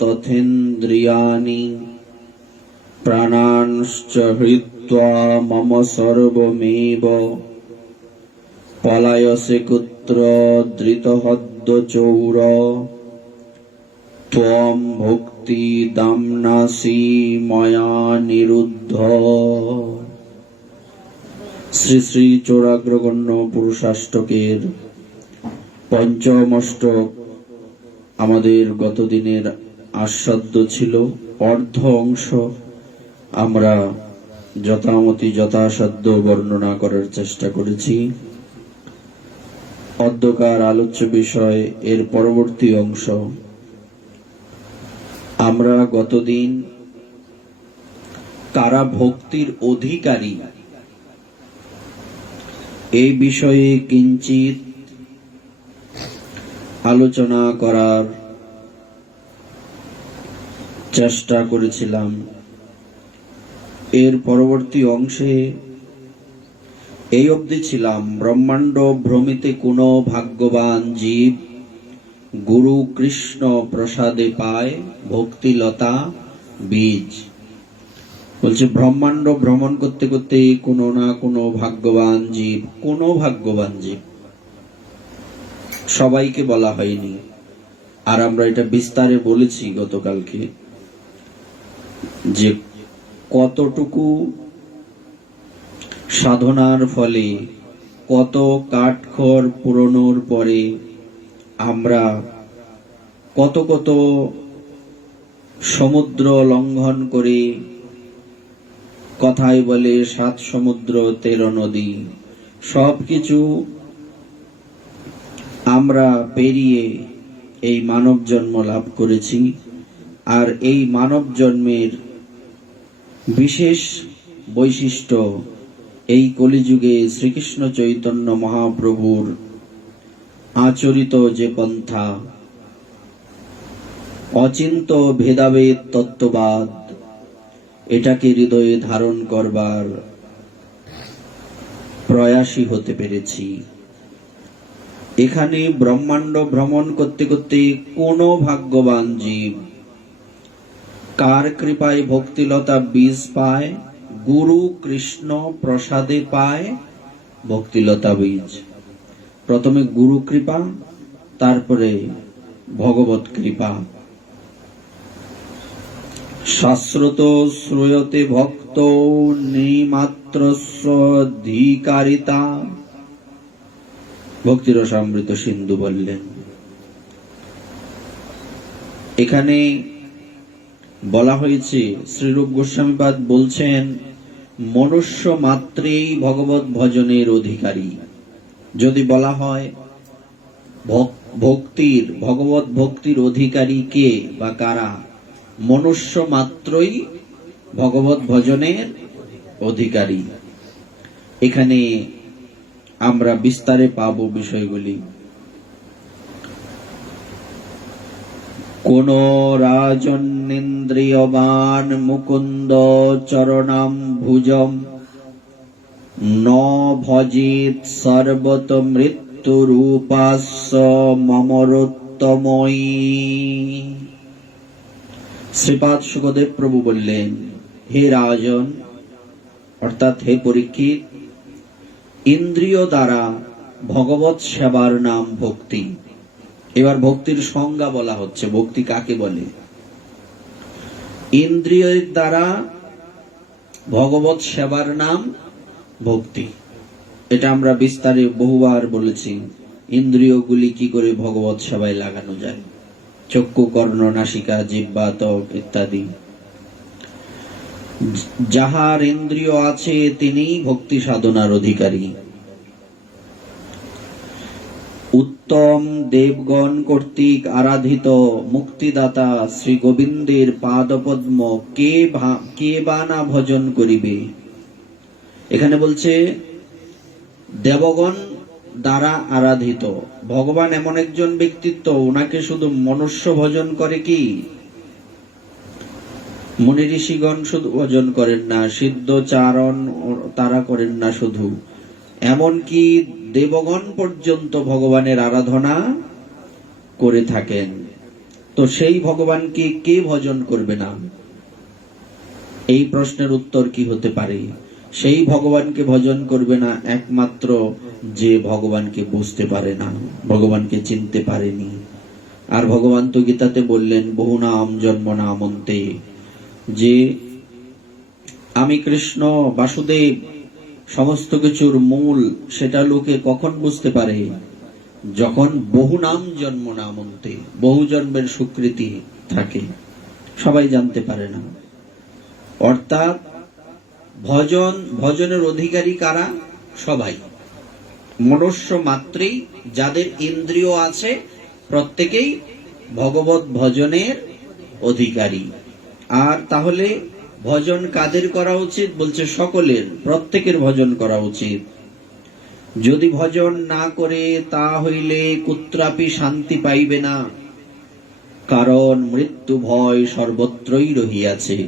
তথেন্দ্রিয়াণি প্রাণাংশ্চ হৃত্বা মম সর্বমেব পলায়সে কুত্র ধৃতহদ্যচৌর ত্বম ভক্তি দাম্নাসি ময়া নিরুদ্ধ। শ্রী শ্রী চৌরাগ্রগণ্য পুরুষাষ্টকের পঞ্চম অষ্টক আমাদের গতদিনের আস্বাদ্য ছিল। অর্ধ অংশ আমরা যথামতি যথাসাধ্য বর্ণনা করার চেষ্টা করেছি। অদ্যকার আলোচ্য বিষয় এর পরবর্তী অংশ। আমরা গতদিন কারা ভক্তির অধিকারী এই বিষয়ে কিঞ্চিত আলোচনা করার চেষ্টা করেছিলাম। এর পরবর্তী অংশে এই অবধি ছিলাম, ব্রহ্মাণ্ড ভ্রমিতে কোনো ভাগ্যবান জীব গুরু কৃষ্ণ প্রসাদে পায় ভক্তিলতা বীজ। বলছে ব্রহ্মাণ্ড ভ্রমণ করতে করতে কোনো না কোনো ভাগ্যবান জীব, কোনো ভাগ্যবান জীব, সবাইকে বলা হয়নি। আর আমরা এটা বিস্তারে বলেছি গতকালকে যে কতটুকু সাধনার ফলে, কত কাঠখড় পুরনোর পরে আমরা কত কত সমুদ্র লঙ্ঘন করে, কথায় বলে 7 সমুদ্র 13 নদী, সবকিছু আমরা পেরিয়ে এই মানব জন্ম লাভ করেছি। আর এই মানব জন্মের বিশেষ বৈশিষ্ট্য এই কলিযুগে শ্রীকৃষ্ণ চৈতন্য মহাপ্রভুর আচরিত যে পন্থা, অচিন্ত ভেদাভেদ তত্ত্ববাদ, এটাকে হৃদয়ে ধারণ করবার প্রয়াসী হতে পেরেছি। এখানে ব্রহ্মাণ্ড ভ্রমণ করতে করতে কোনো ভাগ্যবান জীব কার কৃপায় ভক্তিলতা বীজ পায়? গুরু কৃষ্ণ প্রসাদে পায় ভক্তিলতা বীজ। প্রথমে গুরু কৃপা, তারপরে ভগবত কৃপা। শাস্ত্রত শ্রূয়তে ভক্ত নিমাত্রস্য ধিকারিতা। ভক্তিরসামৃত সিন্ধু বললেন। এখানে বলা হয়েছে, শ্রীরূপ গোস্বামীপাদ বলছেন, মনুষ্য মাত্রেই ভগবত ভজনের অধিকারী। যদি বলা হয় ভক্তির, ভগবত ভক্তির অধিকারী কে বা কারা, মনুষ্য মাত্রই ভগবত ভজনের অধিকারী। এখানে আমরা বিস্তারে পাব বিষয়গুলি। কোন রাজন্নেন্দ্রিয়বান মুকুন্দ চরণাম ভুজম ন ভজিত সর্বত মৃত্যুরূপাস্য মমরোত্তময়ী। শ্রীপাদ সুখদেব প্রভু বললেন, হে রাজন, অর্থাৎ হে পরীক্ষিত, ইন্দ্রিয় দ্বারা ভগবত সেবার নাম ভক্তি। এবার ভক্তির সংজ্ঞা বলা হচ্ছে, ভক্তি কাকে বলে। ইন্দ্রিয়ের দ্বারা ভগবত সেবার নাম ভক্তি। এটা আমরা বিস্তারে বহুবার বলেছি, ইন্দ্রিয়গুলি কি করে ভগবত সেবায় লাগানো যায়। চক্ষু, কর্ণ, নাসিকা, জিহ্বা, ত্বক ইত্যাদি। যাহার ইন্দ্রিয় আছে তিনিই ভক্তি সাধনার অধিকারী। উত্তম দেবগণ কর্তৃক আরাধিত মুক্তিদাতা শ্রী গোবিন্দের পাদপদ্ম কে বা না ভজন করিবে। এখানে বলছে দেবগণ দ্বারা আরাধিত ভগবান এমন একজন ব্যক্তিত্ব, ওনাকে শুধু মনুষ্য ভজন করে কি? মুনি ঋষিগণ শুধু ভজন করেন না, সিদ্ধ চারণ তারা করেন না শুধু, এমনকি দেবগণ পর্যন্ত ভগবানের আরাধনা করে থাকেন। তো সেই ভগবানকে কে ভজন করবে না? এই প্রশ্নের উত্তর কি হতে পারে? সেই ভগবানকে ভজন করবে না একমাত্র যে ভগবানকে বুঝতে পারে না, ভগবানকে চিনতে পারেনি। আর ভগবান তো গীতাতে বললেন, বহু নাম জন্ম নামন্তে, যে আমি কৃষ্ণ বাসুদেব সমস্ত কিছুর মূল, সেটা লোকে কখন বুঝতে পারে? যখন বহু নাম জন্ম নামন্তে, বহু জন্মের স্বীকৃতি থাকে, সবাই জানতে পারে না। অর্থাৎ ভজনের অধিকারী কারা? সবাই, মনুষ্য মাত্রেই যাদের ইন্দ্রিয় আছে প্রত্যেকেই ভগবত ভজনের অধিকারী। আর তাহলে ভজন কাদের করা উচিত? বলছে সকলের, প্রত্যেকের ভজন করা উচিত। যদি ভজন না করে তা হইলে কুত্রাপি শান্তি পাইবে না, কারণ মৃত্যু ভয় সর্বত্রই রহিয়াছে।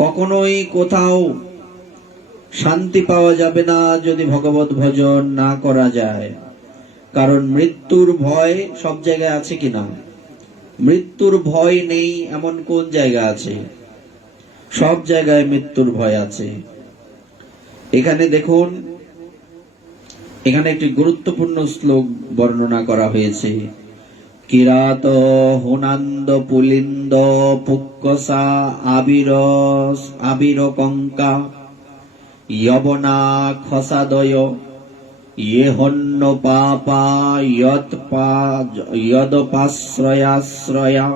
কখনোই কোথাও শান্তি পাওয়া যাবে না যদি ভগবত ভজন না করা যায়, কারণ মৃত্যুর ভয় সব জায়গায় আছে কিনা? মৃত্যুর ভয় নেই এমন কোন জায়গা আছে? সব জায়গায় মৃত্যুর ভয় আছে। এখানে দেখুন, এখানে একটি গুরুত্বপূর্ণ শ্লোক বর্ণনা করা হয়েছে। কিরাত হুনান্দ পুলিন্দ পুক্কসা আবির কঙ্কা যবনা খসাদয় ইহন্য পাপা যদপাশ্রয়াশ্রয়া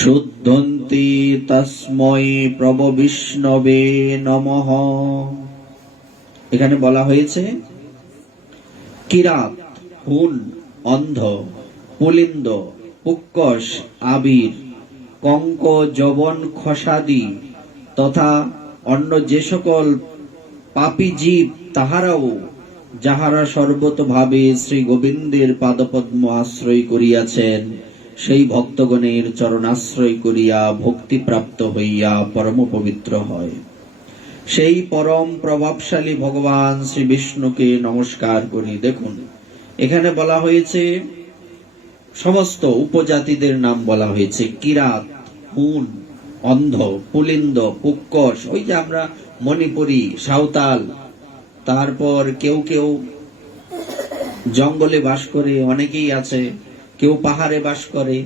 শুদ্ধন্তি তস্মৈ প্রভ বিষ্ণবে নমঃ। এখানে বলা হয়েছে কিরাত হুন অন্ধ, পুলিন্দ পুক্কস আবির, কঙ্ক যবন খসাদি তথা অন্য যে সকল পাপী জীব তাহারাও, যাহারা সর্বতভাবে শ্রী গোবিন্দের পাদপদ্ম আশ্রয় করিয়াছেন, সেই ভক্তগণের চরণাশ্রয় করিয়া ভক্তিপ্রাপ্ত হইয়া পরম পবিত্র হয়। সেই পরম প্রভাবশালী ভগবান শ্রী বিষ্ণুকে নমস্কার করি। দেখুন, এখানে বলা হয়েছে সমস্ত উপজাতিদের নাম বলা হয়েছে। কিরাত, হুন, অন্ধ, পুলিন্দ, পুক্কস, ওই যে আমরা মণিপুরি, সাঁওতাল, তারপর কেউ কেউ জঙ্গলে বাস করে, অনেকেই আছে, কেউ পাহাড়ে বাস করে,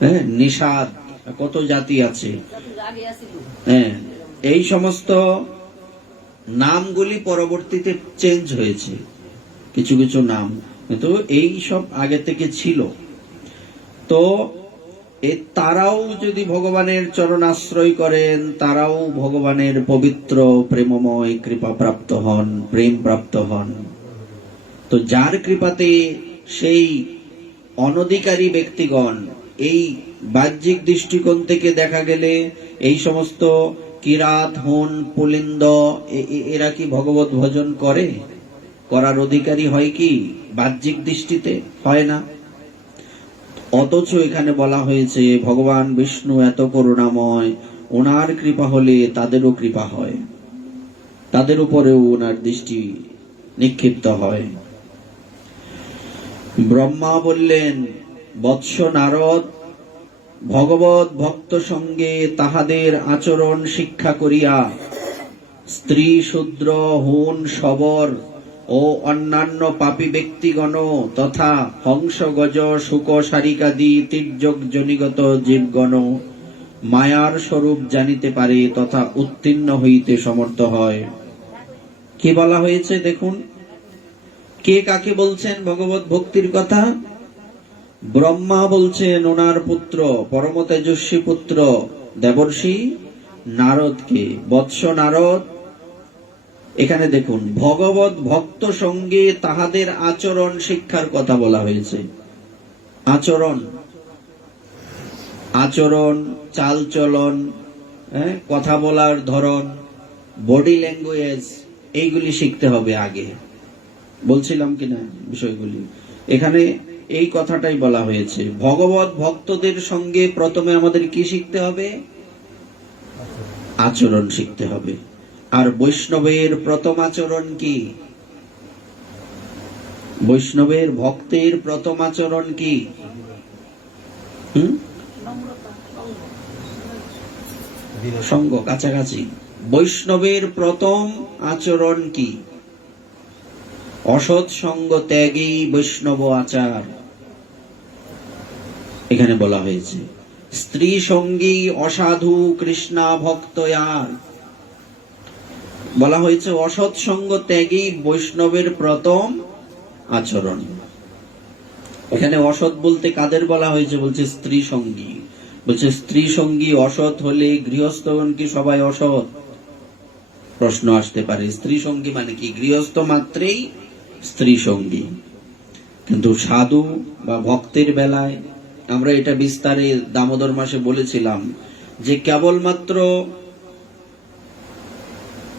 হ্যাঁ, নিষাদ, কত জাতি আছে। হ্যাঁ, এই সমস্ত নামগুলি পরবর্তীতে চেঞ্জ হয়েছে, কিছু কিছু নাম, কিন্তু এই সব আগে থেকে ছিল। তো তারাও যদি ভগবানের চরণ আশ্রয় করেন, তারাও ভগবানের পবিত্র প্রেমময় কৃপা প্রাপ্ত হন, প্রেম প্রাপ্ত হন। তো যার কৃপাতে সেই অনধিকারী ব্যক্তিগণ, এই বাহ্যিক দৃষ্টিকোণ থেকে দেখা গেলে এই সমস্ত কিরাত, হুন, পুলিন্দ, এরা কি ভগবত ভজন করে? করার অধিকারী হয় কি? বাহ্যিক দৃষ্টিতে হয় না। অথচ এখানে বলা হয়েছে ভগবান বিষ্ণু এত করুণাময়, ওনার কৃপা হলে তাদেরও কৃপা হয়, তাদের উপরেও ওনার দৃষ্টি নিক্ষিপ্ত হয়। ব্রহ্মা বললেন, বৎস নারদ, ভগবত ভক্ত সঙ্গে তাহাদের আচরণ শিক্ষা করিয়া স্ত্রী, শূদ্র, হুন, শবর ও অন্যান্য পাপী ব্যক্তিগণ তথা হংস, গজ, শুক, শারিকাদি তির্যক জনিগত জীবগণ মায়ার স্বরূপ জানিতে পারে তথা উত্তীর্ণ হইতে সমর্থ হয়। কি বলা হয়েছে দেখুন, কে কাকে বলছেন ভগবত ভক্তির কথা? ব্রহ্মা বলছেন ওনার পুত্র, পরম তেজস্বী পুত্র দেবর্ষি নারদকে। বৎস নারদ, এখানে দেখুন ভগবত ভক্ত সঙ্গে তাহাদের আচরণ শিক্ষার কথা বলা হয়েছে। আচরণ, আচরণ, চাল চলন, কথা বলার ধরন, বডি ল্যাঙ্গুয়েজ, এইগুলি শিখতে হবে আগে। বলছিলাম কিনা বিষয়গুলি? এখানে এই কথাটাই বলা হয়েছে। ভগবত ভক্তদের সঙ্গে প্রথমে আমাদের কি শিখতে হবে? আচরণ শিখতে হবে। আর বৈষ্ণবের প্রথম আচরণ কি? বৈষ্ণবের ভক্তের প্রথম আচরণ কি? সঙ্গ, কাছাকাছি। বৈষ্ণবের প্রথম আচরণ কি? অসৎ সঙ্গ ত্যাগেই বৈষ্ণব আচার। এখানে বলা হয়েছে স্ত্রী সঙ্গী অসাধু কৃষ্ণা ভক্তয়ার। বলা হয়েছে অসৎ সঙ্গ ত্যাগেই বৈষ্ণবের প্রথম আচরণ। এখানে অসৎ বলতে কাদের বলা হয়েছে? বলছে স্ত্রী সঙ্গী। বলছে স্ত্রী সঙ্গী অসৎ হলে গৃহস্থগণ কি সবাই অসৎ? প্রশ্ন আসতে পারে, স্ত্রী সঙ্গী মানে কি? গৃহস্থ মাত্রেই স্ত্রী সঙ্গী। কিন্তু সাধু বা ভক্তের বেলায় আমরা এটা বিস্তারে দামোদর মাসে বলেছিলাম যে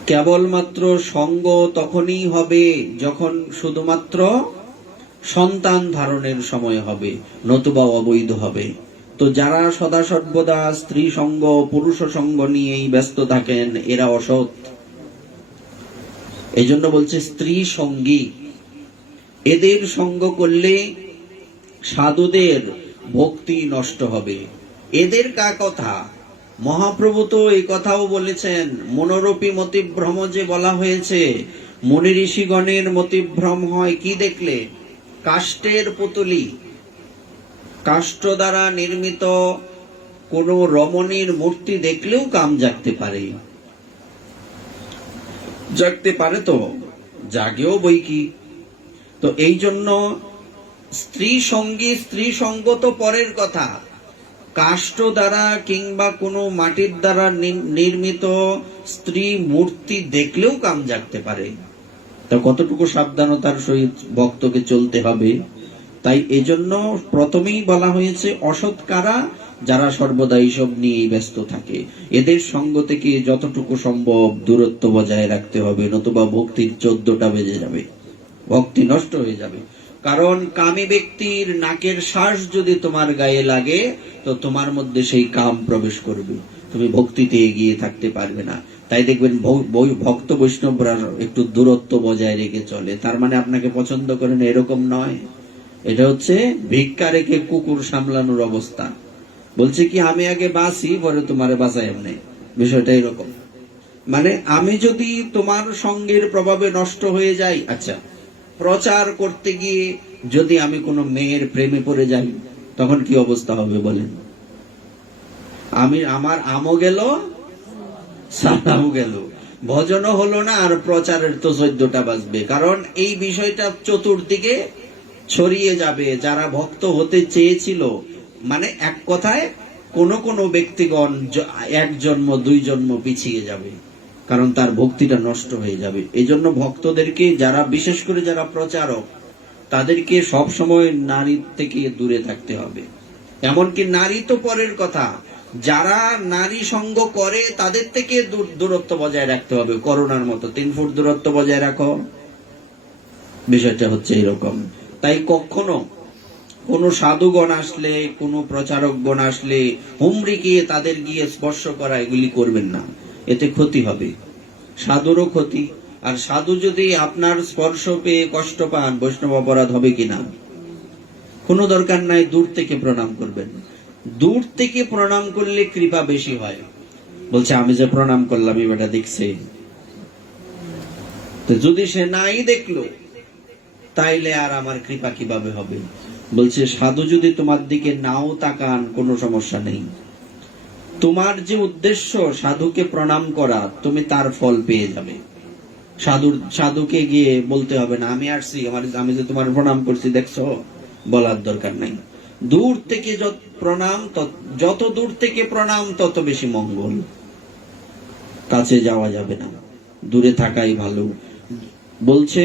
কেবলমাত্র সঙ্গ তখনই হবে যখন শুধুমাত্র সন্তান ধারণের সময় হবে, নতুবা অবৈধ হবে। তো যারা সদা সর্বদা স্ত্রী সঙ্গ পুরুষ সঙ্গ নিয়েই ব্যস্ত থাকেন এরা অসৎ। এই জন্য বলছে স্ত্রী সঙ্গী। এদের সঙ্গ করলে সাধুদের ভক্তি নষ্ট হবে। এদের কা কথা? মহাপ্রভু তো এই কথাও বলেছেন, মনোরূপী মতিভ্রম যে বলা হয়েছে, মুনি ঋষিগণের মতিভ্রম হয় কি দেখলে? কাষ্ঠের পুতুলি, কাষ্ঠ দ্বারা নির্মিত কোন রমণীর মূর্তি দেখলেও কাম জাগতে পারে। জাগতে পারে তো, জাগেও বই কি। তো এই জন্য স্ত্রী সঙ্গী, স্ত্রী সঙ্গ তো পরের কথা, কাষ্ঠ দ্বারা কিংবা কোনো মাটির দ্বারা নির্মিত স্ত্রী মূর্তি দেখলেও কাম জাগতে পারে। তা কতটুকু সাবধানতার সহিত ভক্তকে চলতে হবে। তাই এজন্য প্রথমেই বলা হয়েছে অসৎ কারা? যারা সর্বদা এইসব নিয়েই ব্যস্ত থাকে। এদের সঙ্গ থেকে যতটুকু সম্ভব দূরত্ব বজায় রাখতে হবে, নতুবা ভক্তির 14টা বেজে যাবে, ভক্তি নষ্ট হয়ে যাবে। কারণ কামী ব্যক্তির নাকের শ্বাস যদি তোমার গায়ে লাগে তো তোমার মধ্যে সেই কাম প্রবেশ করবে, তুমি ভক্তিতে এগিয়ে থাকতে পারবে না। তাই দেখবেন ভক্ত বৈষ্ণবরা একটু দূরত্ব বজায় রেখে চলে। তার মানে আপনাকে পছন্দ করেন এরকম নয়। এটা হচ্ছে ভিক্ষা রেখে কুকুর সামলানোর অবস্থা। বলছে কি আমি আগে বাঁচি পরে তোমারে বাঁচাই। এমনি বিষয়টা এরকম। মানে আমি যদি তোমার সঙ্গের প্রভাবে নষ্ট হয়ে যাই, আচ্ছা প্রচার করতে গিয়ে যদি আমি কোনো মেয়ের প্রেমে পড়ে যাই তখন কি অবস্থা হবে বলেন? আমার আমও গেল, সালামও গেল, ভজনও হলো না, আর প্রচারের তো 14টা বাজবে। কারণ এই বিষয়টা চতুর্দিকে ছড়িয়ে যাবে। যারা ভক্ত হতে চেয়েছিল, মানে এক কথায় কোন ব্যক্তিগণ 1 জন্ম 2 জন্ম পিছিয়ে যাবে, কারণ তার ভক্তিটা নষ্ট হয়ে যাবে। এই জন্য ভক্তদেরকে, যারা বিশেষ করে যারা প্রচারক, তাদেরকে সব সময় নারী থেকে দূরে থাকতে হবে। এমনকি নারী তো পরের কথা, যারা নারী সঙ্গ করে তাদের থেকে দূরত্ব বজায় রাখতে হবে। করোনার মতো 3 ফুট দূরত্ব বজায় রাখো। বিষয়টা হচ্ছে এরকম। তাই কখনো কোন সাধুগণ আসলে, কোন প্রচারকগণ আসলে হুমড়ি গিয়ে তাদের গিয়ে স্পর্শ করা, এগুলি করবেন না। এতে ক্ষতি হবে, সাধুরও ক্ষতি। আর সাধু যদি আপনার স্পর্শ পেয়ে কষ্ট পান, বৈষ্ণব অপরাধ হবে কিনা? কোনো দরকার নাই, দূর থেকে প্রণাম করবেন। দূর থেকে প্রণাম করলে কৃপা বেশি হয়। বলছে আমি যে প্রণাম করলাম এবারটা দেখছে, তো যদি সে নাই দেখলো তাইলে আর আমার কৃপা কিভাবে হবে? বলছে সাধু যদি তোমার দিকে নাও তাকান কোনো সমস্যা নেই, তোমার যে উদ্দেশ্য সাধুকে প্রণাম করা, তুমি তার ফল পেয়ে যাবে। সাধুকে গিয়ে বলতে হবে না আমি আসছি, আমি যে তোমার প্রণাম করছি দেখছো, বলার দরকার নাই। দূর থেকে যত দূর থেকে প্রণাম তত বেশি মঙ্গল। কাছে যাওয়া যাবে না, দূরে থাকাই ভালো। বলছে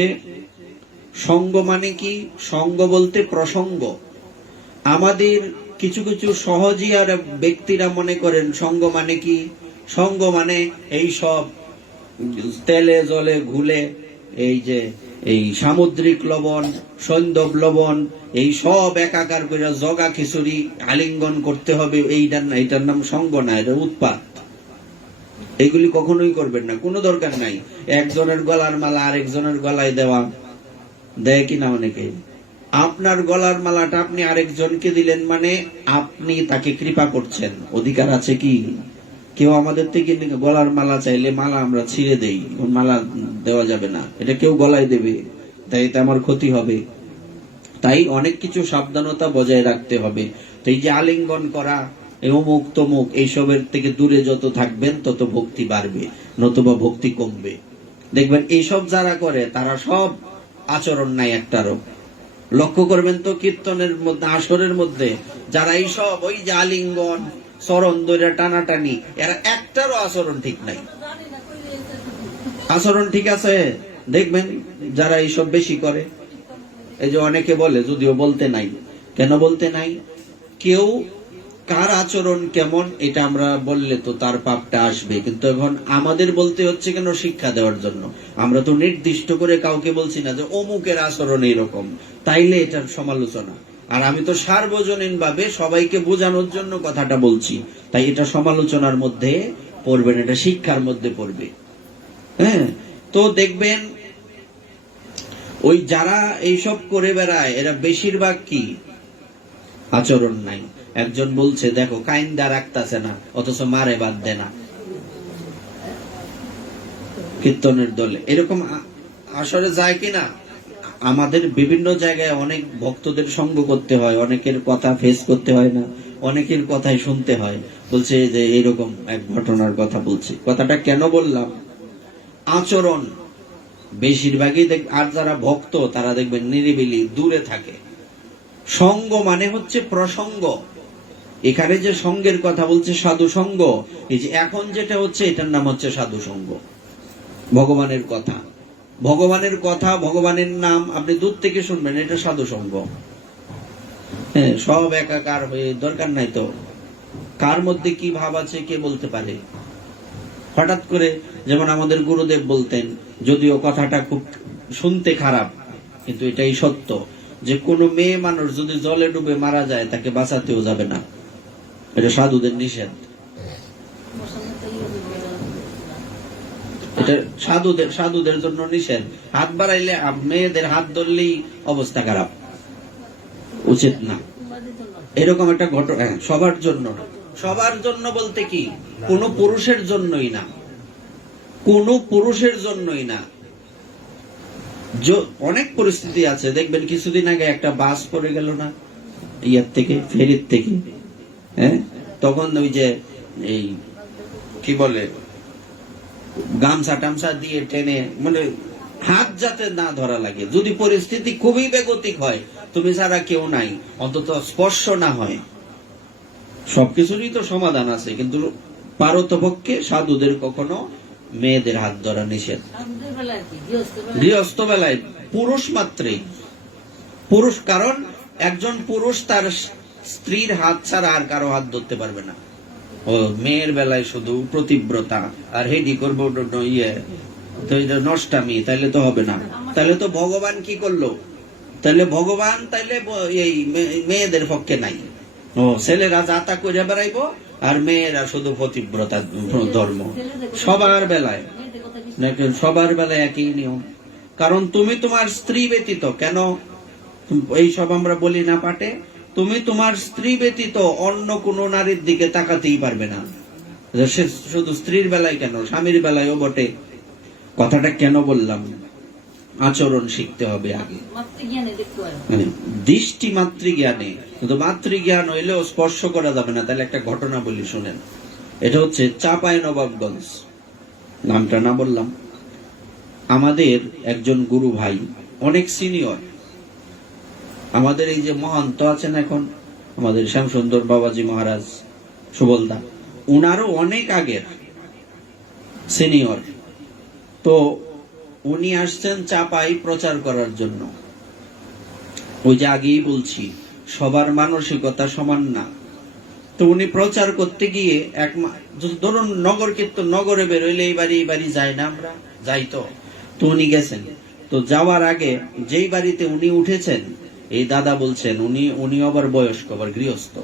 সঙ্গ মানে কি? সঙ্গ বলতে প্রসঙ্গ। আমাদের কিছু কিছু সহজী আর ব্যক্তিরা মনে করেন সঙ্গ মানে কি? সঙ্গ মানে এই সব তেলে জলে ঘুলে, এই সামুদ্রিক লবণ, সৈন্দব লবণ, এই সব একাকার করে জগা খিচুড়ি আলিঙ্গন করতে হবে, এইটার নাম সঙ্গ না, এটা উৎপাত। এগুলি কখনোই করবেন না, কোনো দরকার নাই। একজনের গলার মালা আরেকজনের গলায় দেওয়া, দেয় কিনা অনেকে। আপনার গলার মালাটা আপনি আরেকজনকে দিলেন মানে আপনি তাকে কৃপা করছেন, অধিকার আছে কি? কেউ আমাদের থেকে গলার মালা চাইলে মালা আমরা ছিঁড়ে দেই, মালা দেওয়া যাবে না, এটা কেউ গলায় দেবে, তাই এতে আমার ক্ষতি হবে। তাই অনেক কিছু সাবধানতা বজায় রাখতে হবে। তো এই যে আলিঙ্গন করা, অমুক তমুক, এইসবের থেকে দূরে যত থাকবেন তত ভক্তি বাড়বে, নতুবা ভক্তি কমবে। দেখবেন এইসব যারা করে তারা সব আচরণ নাই একটারও। লক্ষ্য করবেন তো কীর্তনের মধ্যে, আসরের মধ্যে যারা এইসব ওই যে আলিঙ্গন, চরণ ধরে টানাটানি, এরা একটারও আচরণ ঠিক নাই। আচরণ ঠিক আছে দেখবেন যারা এইসব বেশি করে। এই যে অনেকে বলে, যদিও বলতে নাই, কেন বলতে নাই? কেউ কার আচরণ কেমন এটা আমরা বললে তো তার পাপটা আসবে, কিন্তু এখন আমাদের বলতে হচ্ছে কেন? শিক্ষা দেওয়ার জন্য। আমরা তো নির্দিষ্ট করে কাউকে বলছি না যে অমুকের আচরণ এইরকম, তাইলে এটার সমালোচনা। আর আমি তো সার্বজনীন ভাবে সবাইকে বোঝানোর জন্য কথাটা বলছি, তাই এটা সমালোচনার মধ্যে পড়বে না, এটা শিক্ষার মধ্যে পড়বে। হ্যাঁ, তো দেখবেন ওই যারা এইসব করে বেড়ায় এরা বেশিরভাগ কি? আচরণ নাই। একজন বলছে দেখো কাইন্দা রাখতেছে না, অথচ মারে বাদ দেয় না কীর্তনের দলে। এরকম আসলে যায় কিনা? আমাদের বিভিন্ন জায়গায় অনেক ভক্তদের সঙ্গ করতে হয়, অনেকের কথা ফেস করতে হয় না, অনেকের কথাই শুনতে হয়। বলছে যে এরকম এক ঘটনার কথা বলছি। কথাটা কেন বললাম? আচরণ বেশিরভাগই আর যারা ভক্ত তারা দেখবেন নিরিবিলি দূরে থাকে। সঙ্গ মানে হচ্ছে প্রসঙ্গ। এখানে যে সঙ্গের কথা বলছে সাধু সঙ্গ, এই যে এখন যেটা হচ্ছে এটার নাম হচ্ছে সাধু সঙ্গ। ভগবানের কথা, ভগবানের কথা, ভগবানের নাম আপনি দূর থেকে শুনবেন, এটা সাধু সঙ্গ। হ্যাঁ, সব একাকার হয়ে দরকার নাই তো। কার মধ্যে কি ভাব আছে কে বলতে পারে? হঠাৎ করে যেমন আমাদের গুরুদেব বলতেন, যদিও কথাটা খুব শুনতে খারাপ কিন্তু এটাই সত্য, যে কোনো মেয়ে মানুষ যদি জলে ডুবে মারা যায় তাকে বাঁচাতেও যাবে না, এটা সাধুদের নিষেধ। এটা সাধুদের জন্য নিষেধ। হাত বাড়াইলে, মেয়েদের হাত ধরলেই অবস্থা খারাপ, উচিত না। এরকম একটা ঘটনা সবার জন্য না। সবার জন্য বলতে কি, কোন পুরুষের জন্যই না, কোন পুরুষের জন্যই না। অনেক পরিস্থিতি আছে, দেখবেন কিছুদিন আগে একটা বাস পড়ে গেল না ইয়ার থেকে, ফেরির থেকে, হ্যাঁ, তখন ওই যে এই কি বলে গামছা টামছা দিয়ে টেনে, মানে হাত যাতে না ধরা লাগে। যদি পরিস্থিতি খুবই বেগতিক হয়, তুমি ছাড়া কেউ নাই, অন্তত স্পর্শ না হয়। সবকিছুরই তো সমাধান আছে, কিন্তু পারতপক্ষে সাধুদের কখনো মেয়েদের হাত ধরা নিষেধ। গৃহস্থ বেলায় পুরুষ মাত্রই, পুরুষ, কারণ একজন পুরুষ তার স্ত্রীর হাত ছাড়া আর কারো হাত ধরতে পারবে না। ও মেয়ের বেলায় শুধু প্রতিব্রতা আর হেডি করবো ইয়ে, তো এটা নষ্টামি, তাইলে তো হবে না। তাহলে তো ভগবান কি করলো? তাহলে ভগবান তাইলে এই মেয়েদের পক্ষে নাই। ও ছেলেরা যাতা করে বেড়াইবো আর মেয়েরা শুধু পতিব্রতা ধর্ম। সবার বেলায়, সবার বেলায় একই নিয়ম। কারণ তুমি তোমার স্ত্রী ব্যতীত, কেন এইসব আমরা বলি না পাঠে, তুমি তোমার স্ত্রী ব্যতীত অন্য কোন নারীর দিকে তাকাতেই পারবে না। শুধু স্ত্রীর বেলায় কেন, স্বামীর বেলায়ও বটে। কথাটা কেন বললাম? আচরণ শিখতে হবে আগে, দৃষ্টি মাতৃজ্ঞানে। কিন্তু মাতৃজ্ঞান হইলেও স্পর্শ করা যাবে না। তাহলে একটা ঘটনা বলি, শুনেন। এটা হচ্ছে চাঁপাইনবাবগঞ্জ, নামটা না বললাম। আমাদের একজন গুরু ভাই, অনেক সিনিয়র, আমাদের এই যে মহন্ত আছেন এখন, আমাদের শ্যামসুন্দর বাবাজি মহারাজ সুবলদা, উনারও অনেক আগের সিনিয়র। তো উনি আসছেন চাপাই প্রচার করার জন্য। ওই যে আগেই বলছি, সবার মানসিকতা সমান না। তো উনি প্রচার করতে গিয়ে ধরুন নগর কীর্তন, নগরে বেরোইলে এই বাড়ি যাই না আমরা, যাই তো উনি গেছেন। তো যাওয়ার আগে যেই বাড়িতে উনি উঠেছেন, এই দাদা বলছেন, উনি আবার বয়স্ক, আবার গৃহস্থ,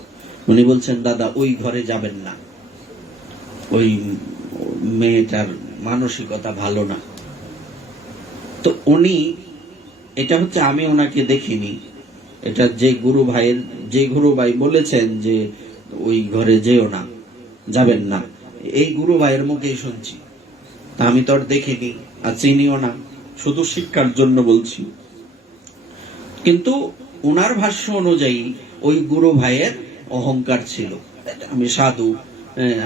উনি বলছেন দাদা ওই ঘরে যাবেন না, ওই মেয়েটার মানসিকতা ভালো না। তো উনি এটা হচ্ছে আমি ওনাকে দেখিনি, এটা যে গুরু ভাই বলেছেন যে ওই ঘরে যেও না, যাবেন না, এই গুরু ভাইয়ের মুখেই শুনছি। আমি তো আর দেখিনি আর চিনিও না, শুধু শিক্ষার জন্য বলছি। কিন্তু উনার ভাষ্য অনুযায়ী ওই গুরু ভাইয়ের অহংকার ছিল, আমি সাধু,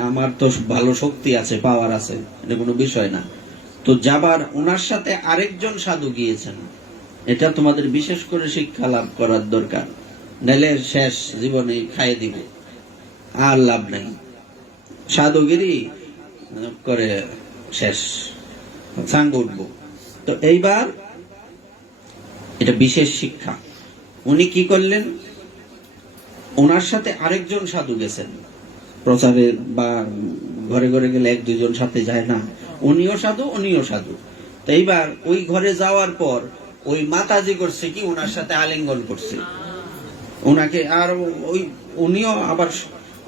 আমার তো ভালো শক্তি আছে, পাওয়ার আছে, এটা কোনো বিষয় না। তো যাবার ওনার সাথে আরেকজন সাধু গিয়েছেন, এটা তোমাদের বিশেষ করে শিক্ষা লাভ করার দরকার, নাহলে শেষ জীবনে খাইয়ে দিব, আর লাভ নাই। সাধুগিরি করে শেষ, সাঙ্গ উঠবো। তো এইবার এটা বিশেষ শিক্ষা। উনি কি করলেন, ওনার সাথে আরেকজন সাধু গেছেন প্রচারে, বা ঘরে ঘরে গেলে এক দুইজন সাথে যায় না, উনিও সাধু উনিও সাধু। তো এইবার ওই ঘরে যাওয়ার পর ওই মাতাজি করছে কি, ওনার সাথে আলিঙ্গন করছে ওনাকে, আর ওই উনিও আবার,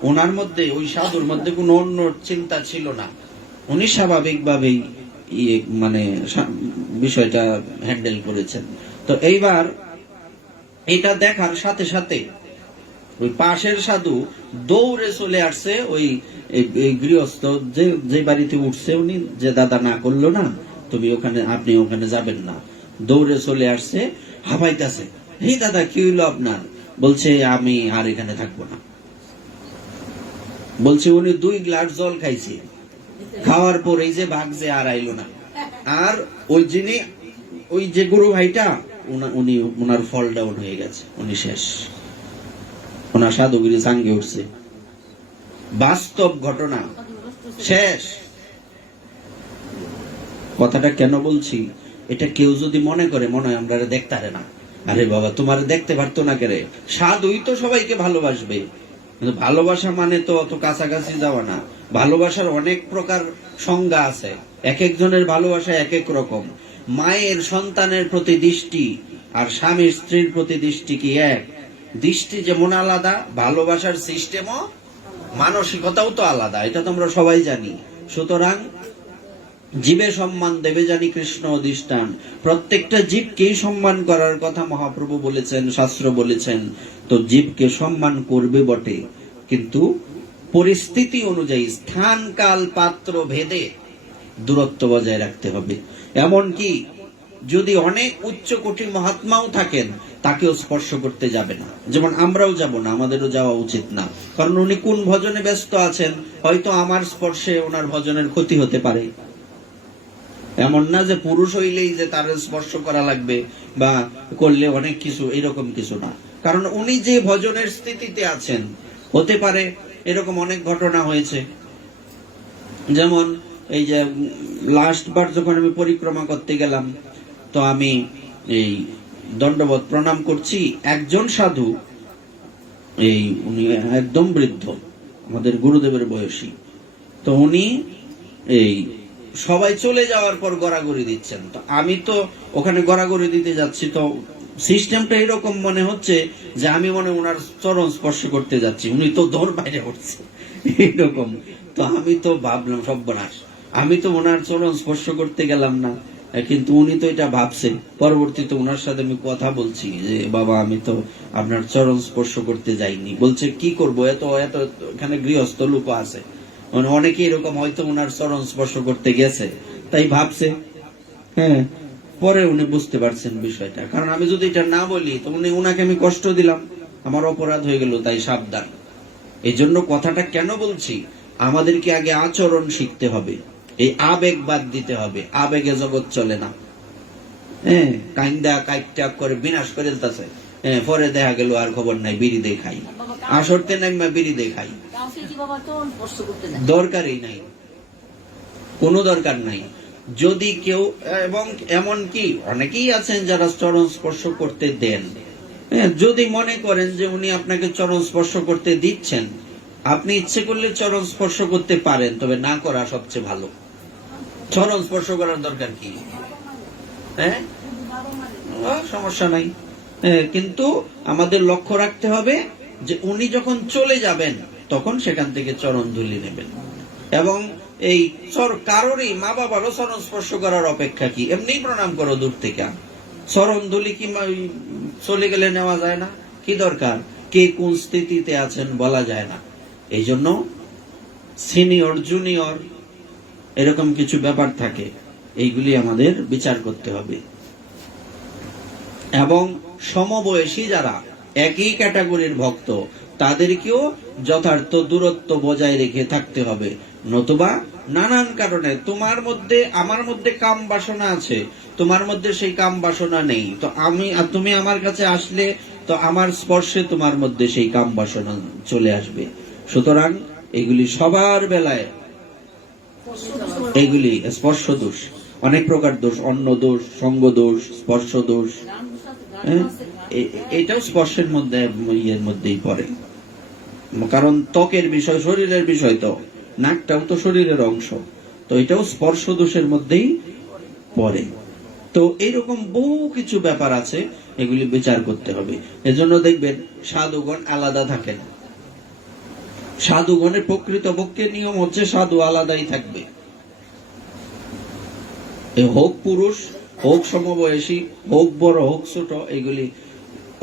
ওনার মধ্যে ওই সাধুর মধ্যে কোনো অন্য চিন্তা ছিল না, উনি স্বাভাবিকভাবেই মানে বিষয়টা হ্যান্ডেল করেছেন। তো এইবার এটা দেখার সাথে সাথে ওই পাশের সাধু দৌড়ে চলে আসছে ওই গৃহস্থ যে বাড়িতে উঠছে উনি, যে দাদা না করলো না তুমি ওখানে, আপনি ওখানে যাবেন না, দৌড়ে চলে আসছে, হাঁপাইতেছে, হে দাদা কি হইলো আপনার? বলছে আমি আর এখানে থাকবো না। বলছে উনি 2 গ্লাস জল খাইছে, খাওয়ার পর এই যে ভাগছে আর আইলো না। আর ওই যে গুরু ভাইটা উনি ওনার ফল ডাউন হয়ে গেছে, উনি শেষ, ওনার সাধুগিরি সাঙ্গে উঠছে, বাস্তব ঘটনা, শেষ। কথাটা কেন বলছি, এটা কেউ যদি মনে করে মনে হয় আমরা দেখতে পারে না, আরে বাবা তোমার দেখতে পারতো না কেরে, সাধুই তো সবাইকে ভালোবাসবে, কিন্তু ভালোবাসা মানে তো অত কাছাকাছি যাওয়া না। ভালোবাসার অনেক প্রকার সংজ্ঞা আছে, এক একজনের ভালোবাসা এক এক রকম। মায়ের সন্তানের প্রতি দৃষ্টি আর স্বামীর স্ত্রীর প্রতি দৃষ্টি কি এক? দৃষ্টি যেমন আলাদা, ভালোবাসার সিস্টেমও মানসিকতাও তো আলাদা, এটা তো আমরা সবাই জানি। সুতরাং জীবে সম্মান দেবে জানি কৃষ্ণ অধিষ্ঠান, প্রত্যেকটা জীবকেই সম্মান করার কথা মহাপ্রভু বলেছেন, শাস্ত্র বলেছেন। তো জীবকে সম্মান করবে বটে, কিন্তু পরিস্থিতি অনুযায়ী স্থান কাল পাত্র ভেদে দূরত্ব বজায় রাখতে হবে। এমনকি যদি অনেক উচ্চ কোটি মহাত্মাও থাকেন, তাকেও স্পর্শ করতে যাবে না, যেমন আমরাও যাব না, আমাদেরও যাওয়া উচিত না। কারণ উনি কোন ভজনে ব্যস্ত আছেন, হয়তো আমার স্পর্শে ওনার ভজনের ক্ষতি হতে পারে। এমন না যে পুরুষ হইলেই যে তার স্পর্শ করা লাগবে বা করলে অনেক কিছু, এরকম কিছু না। কারণ উনি যে ভজনের স্থিতিতে আছেন, হতে পারে এরকম অনেক ঘটনা হয়েছে। যেমন এই যে লাস্ট বার যখন আমি পরিক্রমা করতে গেলাম, তো আমি এই দণ্ডবত প্রণাম করছি, একজন সাধু, উনি একদম বৃদ্ধ, আমাদের গুরুদেবের বয়সী, তো উনি এই সবাই চলে যাওয়ার পর গড়াগড়ি দিচ্ছেন। তো আমি তো ওখানে গড়াগড়ি দিতে যাচ্ছি, তো সিস্টেমটা এরকম মনে হচ্ছে যে আমি মনে ওনার চরণ স্পর্শ করতে যাচ্ছি, উনি তো দৌড় বাইরে উঠছে এরকম। তো আমি তো ভাবলাম সর্বনাশ, আমি তো ওনার চরণ স্পর্শ করতে গেলাম না, কিন্তু উনি তো এটা ভাবছে। পরবর্তীতে ওনার সাথে আমি কথা বলছি যে বাবা আমি তো আপনার চরণ স্পর্শ করতে যাইনি। বলছে কি করবো, এত এত এখানে গৃহস্থ লোক আছে, অনেকে এরকম হয়তো ওনার চরণ স্পর্শ করতে গেছে, তাই ভাবছে। হ্যাঁ, পরে উনি বুঝতে পারছেন বিষয়টা, কারণ আমি যদি এটা না বলি তো উনাকে আমি কষ্ট দিলাম, আমার অপরাধ হয়ে গেল, তাই সাবধান। এই জন্য কথাটা কেন বলছি, আমাদেরকে আগে আচরণ শিখতে হবে, এই আবেগ বাদ দিতে হবে। আবেগে জগৎ চলে না। হ্যাঁ, কাইন্দা কাইটা করে বিনাশ করে দিতেছে, হ্যাঁ, পরে দেখা গেল আর খবর নাই, বিড়ি দিয়ে খাই, আসরতে নাই বিড়ি দিয়ে খাই, দরকারই নাই, কোনো দরকার নাই। যদি কেউ, এবং এমন কি অনেকেই আছেন যারা চরণ স্পর্শ করতে দেন, যদি মনে করেন যে উনি আপনাকে চরণ স্পর্শ করতে দিচ্ছেন, আপনি ইচ্ছে করলে চরণ স্পর্শ করতে পারেন, তবে না করা সবচেয়ে ভালো। চরণ স্পর্শ করার দরকার কি? হ্যাঁ, সমস্যা নাই, কিন্তু আমাদের লক্ষ্য রাখতে হবে যে উনি যখন চলে যাবেন তখন সেখান থেকে চরণ ধুলি নেবেন। এবং এই কারোরই মা বাবারও চরণ স্পর্শ করার অপেক্ষা কি, এমনি প্রণাম করো দূর থেকে, চরণ ধুলি কি চলে গেলে নেওয়া যায় না? কি দরকার? কে কোন স্থিতিতে আছেন বলা যায় না। এই জন্য সিনিয়র জুনিয়র এরকম কিছু ব্যাপার থাকে, এইগুলি আমাদের বিচার করতে হবে। এবং সমবয়সী যারা একই ক্যাটাগরির ভক্ত, তাদেরকেও যথার্থ দূরত্ব বজায় রেখে থাকতে হবে। নতুবা নানান কারণে তোমার মধ্যে আমার মধ্যে কাম বাসনা আছে, তোমার মধ্যে সেই কাম বাসনা নেই, তো তুমি আমার কাছে আসলে তো আমার স্পর্শে তোমার মধ্যে সেই কাম বাসনা চলে আসবে। সুতরাং এগুলি সবার বেলায়, এগুলি স্পর্শ দোষ, অনেক প্রকার দোষ, অন্ন দোষ, সঙ্গ দোষ, স্পর্শ দোষ, এটাও স্পর্শের মধ্যে ইয়ের মধ্যেই পড়ে। কারণ ত্বকের বিষয়, শরীরের বিষয়, তো নাকটাও তো শরীরের অংশ, তো এটাও স্পর্শ দোষের মধ্যেই পড়ে। তো এরকম বহু কিছু ব্যাপার আছে, এগুলি বিচার করতে হবে। এজন্য দেখবেন সাধুগণ আলাদা থাকেন। সাধুগণের প্রকৃতপক্ষে নিয়ম হচ্ছে সাধু আলাদাই থাকবে। হোক পুরুষ, হোক সমবয়সী, হোক বড়, হোক ছোট, এগুলি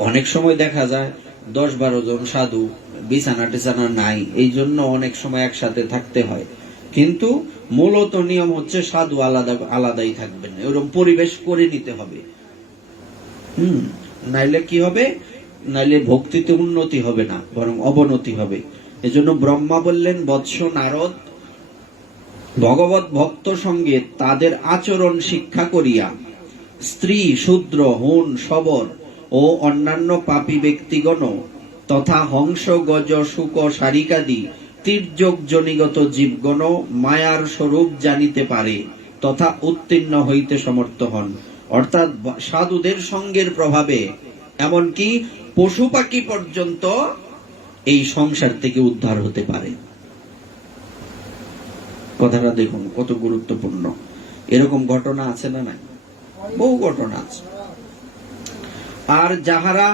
অনেক সময় দেখা যায় 10-12 জন সাধু, বিছানা টিছানা নাই, এই জন্য অনেক সময় একসাথে থাকতে হয়। কিন্তু মূলত নিয়ম হচ্ছে সাধু আলাদাই থাকবেন, এরকম পরিবেশ করে নিতে হবে। নাইলে কি হবে? নাইলে ভক্তিতে উন্নতি হবে না, বরং অবনতি হবে। এজন্য ব্রহ্মা বললেন, বৎস নারদ, ভগবত ভক্ত সঙ্গে তাদের আচরণ শিক্ষা করিয়া স্ত্রী, শূদ্র, হুন, শবর ও অন্যান্য পাপী ব্যক্তিগণ তথা হংস, গজ, শুক, শারিকাদি তির্যক জনিগত জীবগণ মায়ার স্বরূপ জানিতে পারে তথা উত্তীর্ণ হইতে সমর্থ হন। অর্থাৎ সাধুদের সঙ্গের প্রভাবে এমনকি পশু পাখি পর্যন্ত এই সংসার থেকে উদ্ধার হতে পারে। কথাটা দেখুন কত গুরুত্বপূর্ণ। এরকম ঘটনা আছে না? না, বহু ঘটনা আছে। আর যাহারা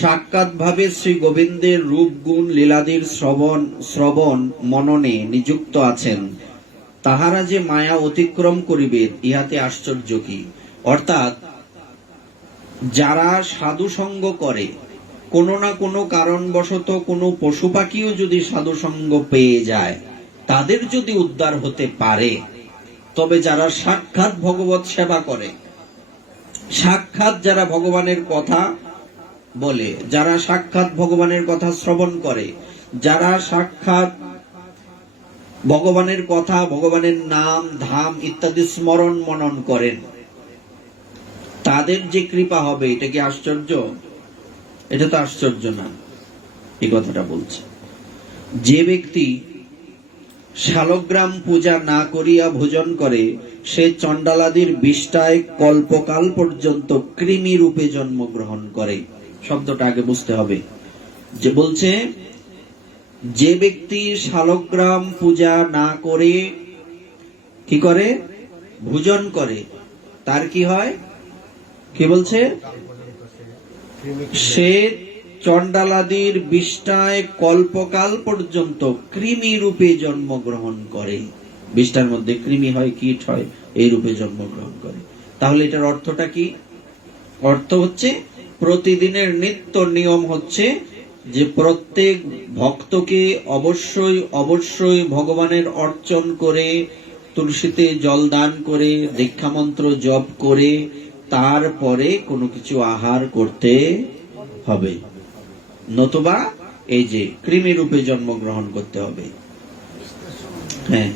সাক্ষাৎ ভাবে শ্রী গোবিন্দের রূপ, গুণ, লীলাদির শ্রবণ মননে নিযুক্ত আছেন, তাহারা যে মায়া অতিক্রম করিবে ইহাতে আশ্চর্য কি। অর্থাৎ যারা সাধু সঙ্গ করে, কোনো না কোনো কারণবশত কোনো পশু পাখিও যদি সাধু সঙ্গ পেয়ে যায়, তাদের যদি উদ্ধার হতে পারে, তবে যারা সাক্ষাৎ ভগবত সেবা করে, সাক্ষাৎ যারা ভগবানের কথা বলে, যারা সাক্ষাৎ ভগবানের কথা শ্রবণ করে, যারা সাক্ষাৎ ভগবানের কথা, ভগবানের নাম, ধাম ইত্যাদি স্মরণ মনন করেন, তাদের যে কৃপা হবে, এটা কি আশ্চর্য? এটা তো আশ্চর্য না, এই কথাটা বলছে। যে ব্যক্তি শালগ্রাম পূজা না করিয়া ভোজন করে, সে চণ্ডালাদির বিষ্ঠায় কল্পকাল পর্যন্ত কৃমি রূপে জন্মগ্রহণ করে। শব্দটা আগে বুঝতে হবে। যে বলছে, যে ব্যক্তি শালগ্রাম পূজা না করে কি করে? ভোজন করে, তার কি হয়? কি বলছে? সে চণ্ডালাদির বিষ্ঠায় কল্পকাল পর্যন্ত কৃমি রূপে জন্মগ্রহণ করে। বিষ্ঠার মধ্যে কৃমি হয়, কীট হয়, এই রূপে জন্মগ্রহণ করে। তাহলে এটার অর্থটা কি? অর্থ হচ্ছে প্রতিদিনের নিত্য নিয়ম হচ্ছে যে প্রত্যেক ভক্তকে অবশ্যই অবশ্যই ভগবানের অর্চন করে, তুলসীতে জল দান করে, দীক্ষা মন্ত্র জপ করে, তারপরে কোনো কিছু আহার করতে হবে। নতুবা এই যে কৃমি রূপে জন্মগ্রহণ করতে হবে। হ্যাঁ,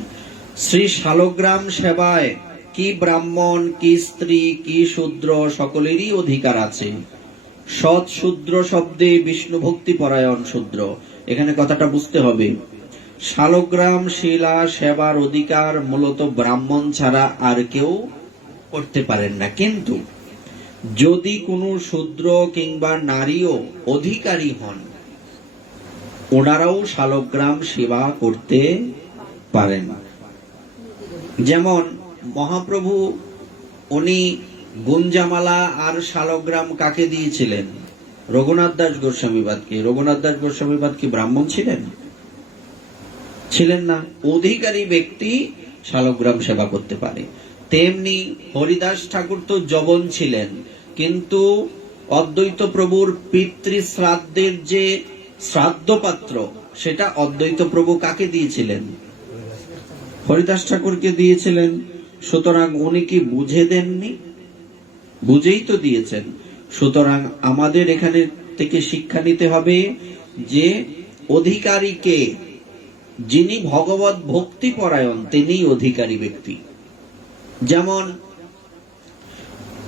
শ্রী শালগ্রাম সেবায় কি ব্রাহ্মণ, কি স্ত্রী, কি শূদ্র, সকলেরই অধিকার আছে। সৎ শূদ্র শব্দে বিষ্ণু ভক্তি পরায়ণ শূদ্র। এখানে কথাটা বুঝতে হবে। শালগ্রাম শিলা সেবার অধিকার মূলত ব্রাহ্মণ ছাড়া আর কেউ করতে পারেন না। কিন্তু যদি কোনো শূদ্র কিংবা নারীও অধিকারী হন, ওনারাও শালগ্রাম সেবা করতে পারেন। যেমন মহাপ্রভু উনি গুঞ্জামালা আর শালগ্রাম কাকে দিয়েছিলেন? রঘুনাথ দাস গোস্বামীপাদকে। রঘুনাথ দাস গোস্বামীপাদ কি ব্রাহ্মণ ছিলেন? ছিলেন না। অধিকারী ব্যক্তি শালগ্রাম সেবা করতে পারে। তেমনি হরিদাস ঠাকুর তো যবন ছিলেন, কিন্তু অদ্বৈত প্রভুর পিতৃ শ্রাদ্ধের যে শ্রাদ্ধ পাত্র, সেটা অদ্বৈত প্রভু কাকে দিয়েছিলেন? হরিদাস ঠাকুরকে দিয়েছিলেন। সুতরাং উনি কি বুঝে দেননি? বুঝেই তো দিয়েছেন। সুতরাং আমাদের এখানে থেকে শিক্ষা নিতে হবে যে অধিকারীকে, যিনি ভগবত ভক্তি পরায়ণ, তিনিই অধিকারী ব্যক্তি। যেমন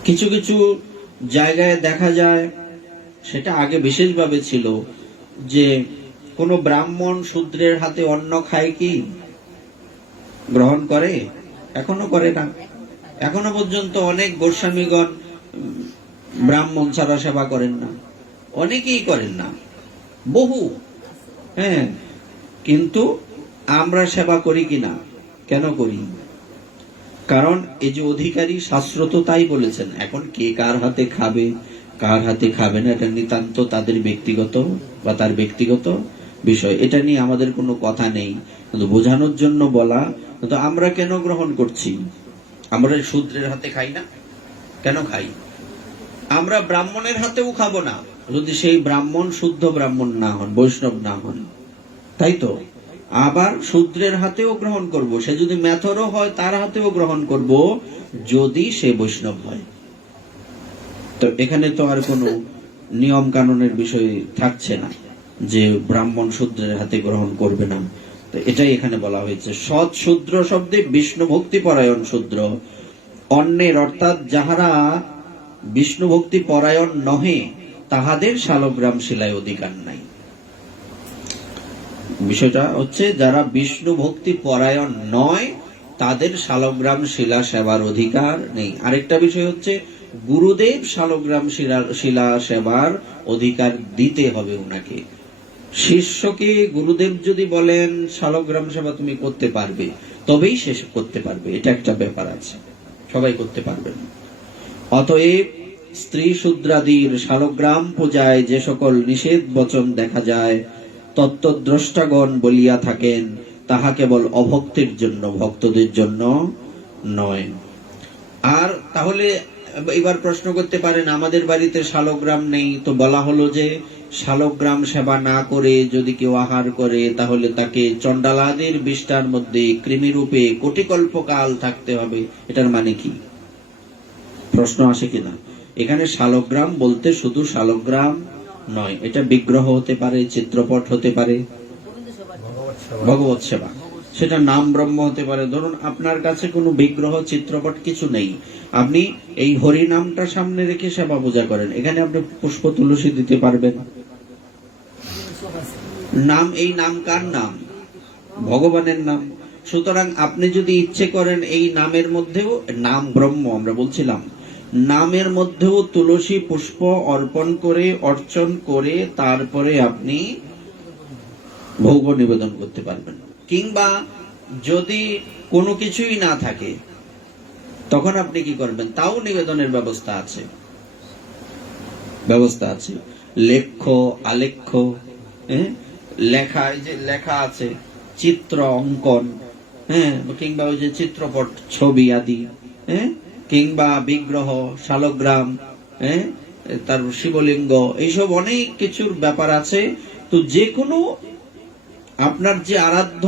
কিছু কিছু জায়গায় দেখা যায়, সেটা আগে বিশেষভাবে ছিল, যে কোন ব্রাহ্মণ শূদ্রের হাতে অন্ন খায় কি? গ্রহণ করে? এখনো করে না। এখনো পর্যন্ত অনেক গোস্বামীগণ ব্রাহ্মণ ছাড়া সেবা করেন না, অনেকেই করেন না, বহু। হ্যাঁ, কিন্তু আমরা সেবা করি কিনা? কেন করি? কারণ এই যে অধিকারী, শাস্ত্র তো তাই বলেছেন। এখন কে কার হাতে খাবে, কার হাতে খাবে না, এটা নিতান্ত তাদের ব্যক্তিগত বা তার ব্যক্তিগত বিষয়। এটা নিয়ে আমাদের কোনো কথা নেই, কিন্তু বোঝানোর জন্য বলা। তো আমরা কেন গ্রহণ করছি? আমরা শূদ্রের হাতে খাই না, কেন খাই? আমরা ব্রাহ্মণের হাতেও খাবো না, যদি সেই ব্রাহ্মণ শুদ্ধ ব্রাহ্মণ না হন, বৈষ্ণব না হন, তাই তো। আবার শূদ্রের হাতেও গ্রহণ করব, সে যদি মেথরও হয় তার হাতেও গ্রহণ করব, যদি সে বৈষ্ণব হয়। তো এখানে তো আর কোনো নিয়ম কানুনের বিষয় থাকছে না যে ব্রাহ্মণ শূদ্রের হাতে গ্রহণ করবে না। তো এটাই এখানে বলা হয়েছে। সৎ শূদ্র শব্দে বিষ্ণু ভক্তি পরায়ণ শূদ্র, অন্যের অর্থাৎ যাহারা বিষ্ণু ভক্তি পরায়ণ নহে, তাহাদের শালগ্রাম শিলায় অধিকার নাই। বিষয়টা হচ্ছে, যারা বিষ্ণু ভক্তি পরায়ণ নয়, তাদের শালগ্রাম শিলা সেবার অধিকার নেই। আরেকটা বিষয় হচ্ছে, গুরুদেব শালগ্রাম শিলা সেবার অধিকার দিতে হবে ওনাকে। শিষ্যকে গুরুদেব যদি বলেন শালগ্রাম সেবা তুমি করতে পারবে, তবেই শেষ করতে পারবে, এটা একটা ব্যাপার আছে, সবাই করতে পারবে না। অতএব স্ত্রী শূদ্রাদির শালগ্রাম পূজায় যে সকল নিষেধ বচন দেখা যায়, তত্ত্বদ্রষ্টাগণ বলিয়া থাকেন, তাহা কেবল অভক্তের জন্য, ভক্তদের জন্য নয়। আর তাহলে এবার প্রশ্ন করতে পারেন, আমাদের বাড়িতে শালগ্রাম নেই, তো বলা হলো যে শালগ্রাম সেবা না করে যদি কেউ আহার করে, তাহলে তাকে চণ্ডালাদের বিষ্ঠার মধ্যে কৃমিরূপে কোটিকল্পকাল থাকতে হবে। এটার মানে কি? প্রশ্ন আসে কিনা? এখানে শালগ্রাম বলতে শুধু শালগ্রাম নয়, এটা বিগ্রহ হতে পারে, চিত্রপট হতে পারে, ভগবত সেবা, সেটা নাম ব্রহ্ম হতে পারে। ধরুন আপনার কাছে কোনো বিগ্রহ চিত্রপট কিছু নেই, আপনি এই হরি নামটা সামনে রেখে সেবা পূজা করেন, এখানে আপনি পুষ্প তুলসী দিতে পারবেন? নাম, এই নাম কার নাম? ভগবানের নাম। সুতরাং আপনি যদি ইচ্ছে করেন এই নামের মধ্যেও, নাম ব্রহ্ম আমরা বলছিলাম, নামের মধ্যেও তুলসী পুষ্প অর্পণ করে, অর্চন করে, তারপরে আপনি ভোগ নিবেদন করতে পারবেন। কিংবা যদি কোনো কিছুই না থাকে, তখন আপনি কি করবেন? তাও নিবেদনের ব্যবস্থা আছে, ব্যবস্থা আছে। লেখ্য আলেখ্য, লেখা, এই যে লেখা আছে, চিত্র অঙ্কন, কিংবা ওই যে চিত্রপট, ছবি আদি, কিংবা বিগ্রহ, শালগ্রাম, তার শিবলিঙ্গ, এইসব অনেক কিছুর ব্যাপার আছে। তো যে কোনো আপনার যে আরাধ্য,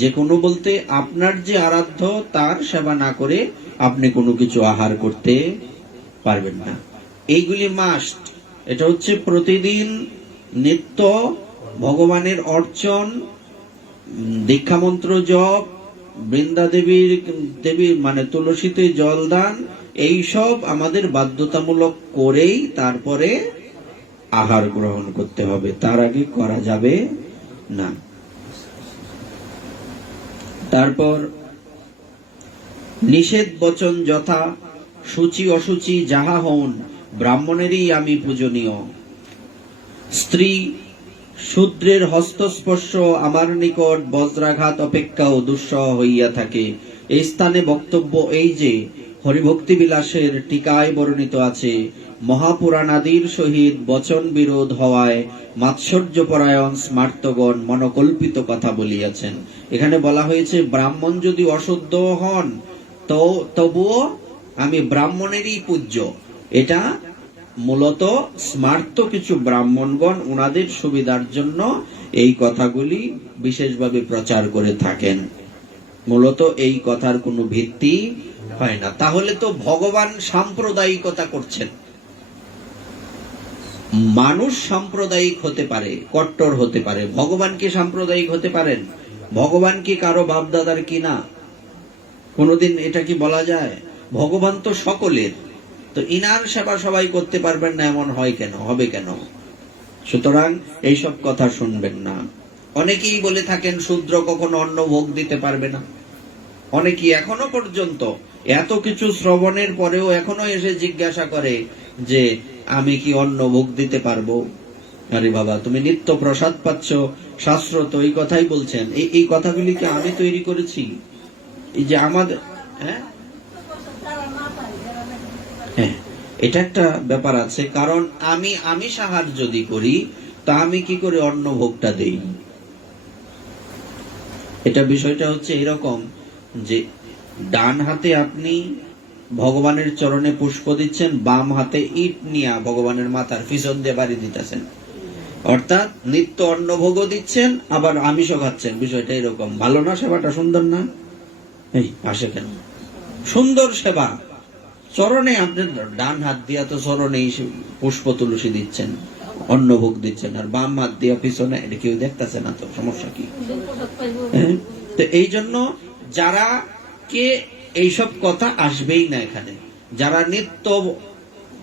যে কোনো বলতে আপনার যে আরাধ্য, তার সেবা না করে আপনি কোনো কিছু আহার করতে পারবেন না। এইগুলি মাস্ট। এটা হচ্ছে প্রতিদিন নিত্য ভগবানের অর্চন, দীক্ষামন্ত্র জপ, বৃন্দা দেবীর মানে তুলসীতে জলদান, এইসব আমাদের বাধ্যতামূলক করেই তারপরে আহার গ্রহণ করতে হবে, তার আগে করা যাবে না। তারপর নিষেধ বচন যথা সূচি অসুচি যাহা হন, ব্রাহ্মণেরই আমি পূজনীয়। স্ত্রী শূদ্রের হস্তস্পর্শ আমার নিকট বজ্রাঘাত অপেক্ষাও দুঃসহ হইয়া থাকে। এই স্থানে বক্তব্য এই যে, হরিভক্তি বিলাসের টিকায় বর্ণিত আছে, মহাপুরাণাদির সহিত বচন বিরোধ হওয়ায় মাৎসর্যপরায়ণ স্মার্তগণ মনকল্পিত কথা বলিয়াছেন। এখানে বলা হয়েছে, ব্রাহ্মণ যদি অশুদ্ধ হন, তো তবুও আমি ব্রাহ্মণেরই পূজ্য। এটা মূলত স্মার্ত কিছু ব্রাহ্মণগণ ওনাদের সুবিধার জন্য এই কথাগুলি বিশেষভাবে প্রচার করে থাকেন। মূলত এই কথার কোনো ভিত্তি হয় না। তাহলে তো ভগবান সাম্প্রদায়িকতা করছেন। মানুষ সাম্প্রদায়িক হতে পারে, কট্টর হতে পারে, ভগবান কি সাম্প্রদায়িক হতে পারেন? ভগবান কি কারো বাপদাদার কি না? কোনদিন এটা কি বলা যায়? ভগবান তো সকলের। তো ইনার সেবা সবাই করতে পারবেন না এমন হয় কেন, হবে কেন? সুতরাং এইসব কথা শুনবেন না। অনেকেই বলে থাকেন শূদ্র কখনো অন্ন ভোগ দিতে পারবে না। অনেকেই এখনো পর্যন্ত এত কিছু শ্রবণের পরেও এখনো এসে জিজ্ঞাসা করে যে আমি কি অন্ন ভোগ দিতে পারবো? আরে বাবা, তুমি নিত্য প্রসাদ পাচ্ছ, শাস্ত্র তো এই কথাই বলছেন। এই কথাগুলি কি আমি তৈরি করেছি? এই যে আমাদের হ্যাঁ, এটা একটা ব্যাপার আছে। কারণ আমি আমিষাহার যদি করি তা আমি কি করে অন্ন ভোগটা দেই? এটা বিষয়টা হচ্ছে এরকম যে ডান হাতে আপনি ভগবানের চরণে পুষ্প দিচ্ছেন, বাম হাতে ইট নিয়ে ভগবানের মাথার পিছন দিয়ে বাড়ি দিতেছেন। অর্থাৎ নিত্য অন্ন ভোগও দিচ্ছেন আবার আমিষও খাচ্ছেন। বিষয়টা এরকম। ভালো না? সেবাটা সুন্দর না? এই আসে কেন? সুন্দর সেবা। চরণে আপনি ডান হাত দিয়া তো চরণে পুষ্প তুলসী দিচ্ছেন, অন্ন ভোগ দিচ্ছেন, আর বাম হাত দিয়া পিছনে, এটা কেউ দেখতেছে না তো, সমস্যা কি? তো এই জন্য যারা কে এইসব কথা আসবেই না এখানে। যারা নিত্য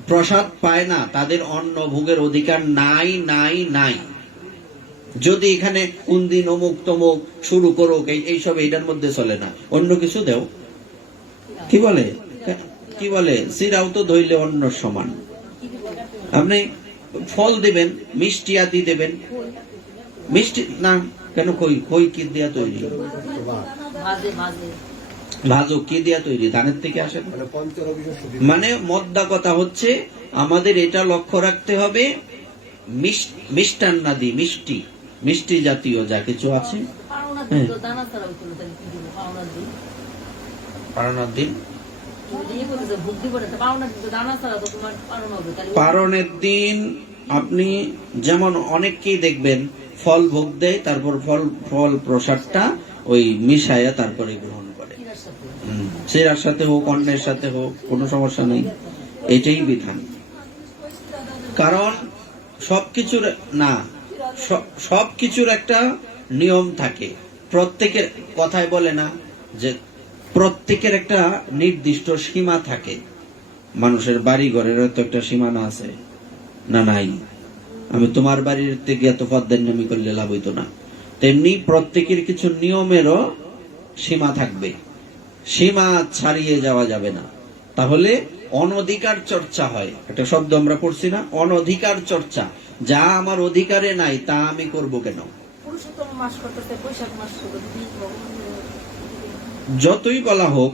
প্রসাদ পায় না তাদের অন্ন ভোগের অধিকার নাই নাই নাই। যদি এখানে কোন দিন অমুক তমুক শুরু করুক, এইসব এইটার মধ্যে চলে না। অন্য কিছু দেও, কি বলে কি বলে সিরাও তো ধইলে অন্য সমান। আপনি ফল দিবেন, মিষ্টি আদি দেবেন। মিষ্টি না কেন? খই, খই কি দিয়া তৈরি? ভাজক কি দিয়া তৈরি? ধানের থেকে আসে। মানে মদ্দা কথা হচ্ছে আমাদের এটা লক্ষ্য রাখতে হবে, মিষ্টান্নাদি, মিষ্টি মিষ্টি জাতীয় যা কিছু আছে, পারণার দিন, পারণের দিন আপনি যেমন অনেককেই দেখবেন ফল ভোগ দেয়, তারপর ফল প্রসাদটা ওই মিশায়া তারপরে গ্রহণ করে। সেরার সাথে হোক, অন্যের সাথে হোক, কোনো সমস্যা নেই। এটাই বিধান। কারণ সবকিছুর না, সবকিছুর একটা নিয়ম থাকে। প্রত্যেকের কথায় বলে না যে প্রত্যেকের একটা নির্দিষ্ট সীমা থাকে। মানুষের বাড়ি ঘরের তো একটা সীমানা আছে না? নাই। আমি তোমার বাড়ির থেকে এত ফদ্দানি করলে লাভ হইতো না। তেমনি প্রত্যেকের কিছু নিয়মেরও সীমা থাকবে, সীমা ছাড়িয়ে যাওয়া যাবে না। তাহলে অনধিকার চর্চা হয়। একটা শব্দ আমরা পড়ছি না, অনধিকার চর্চা। যা আমার অধিকারে নাই তা আমি করব কেন? যতই বলা হোক,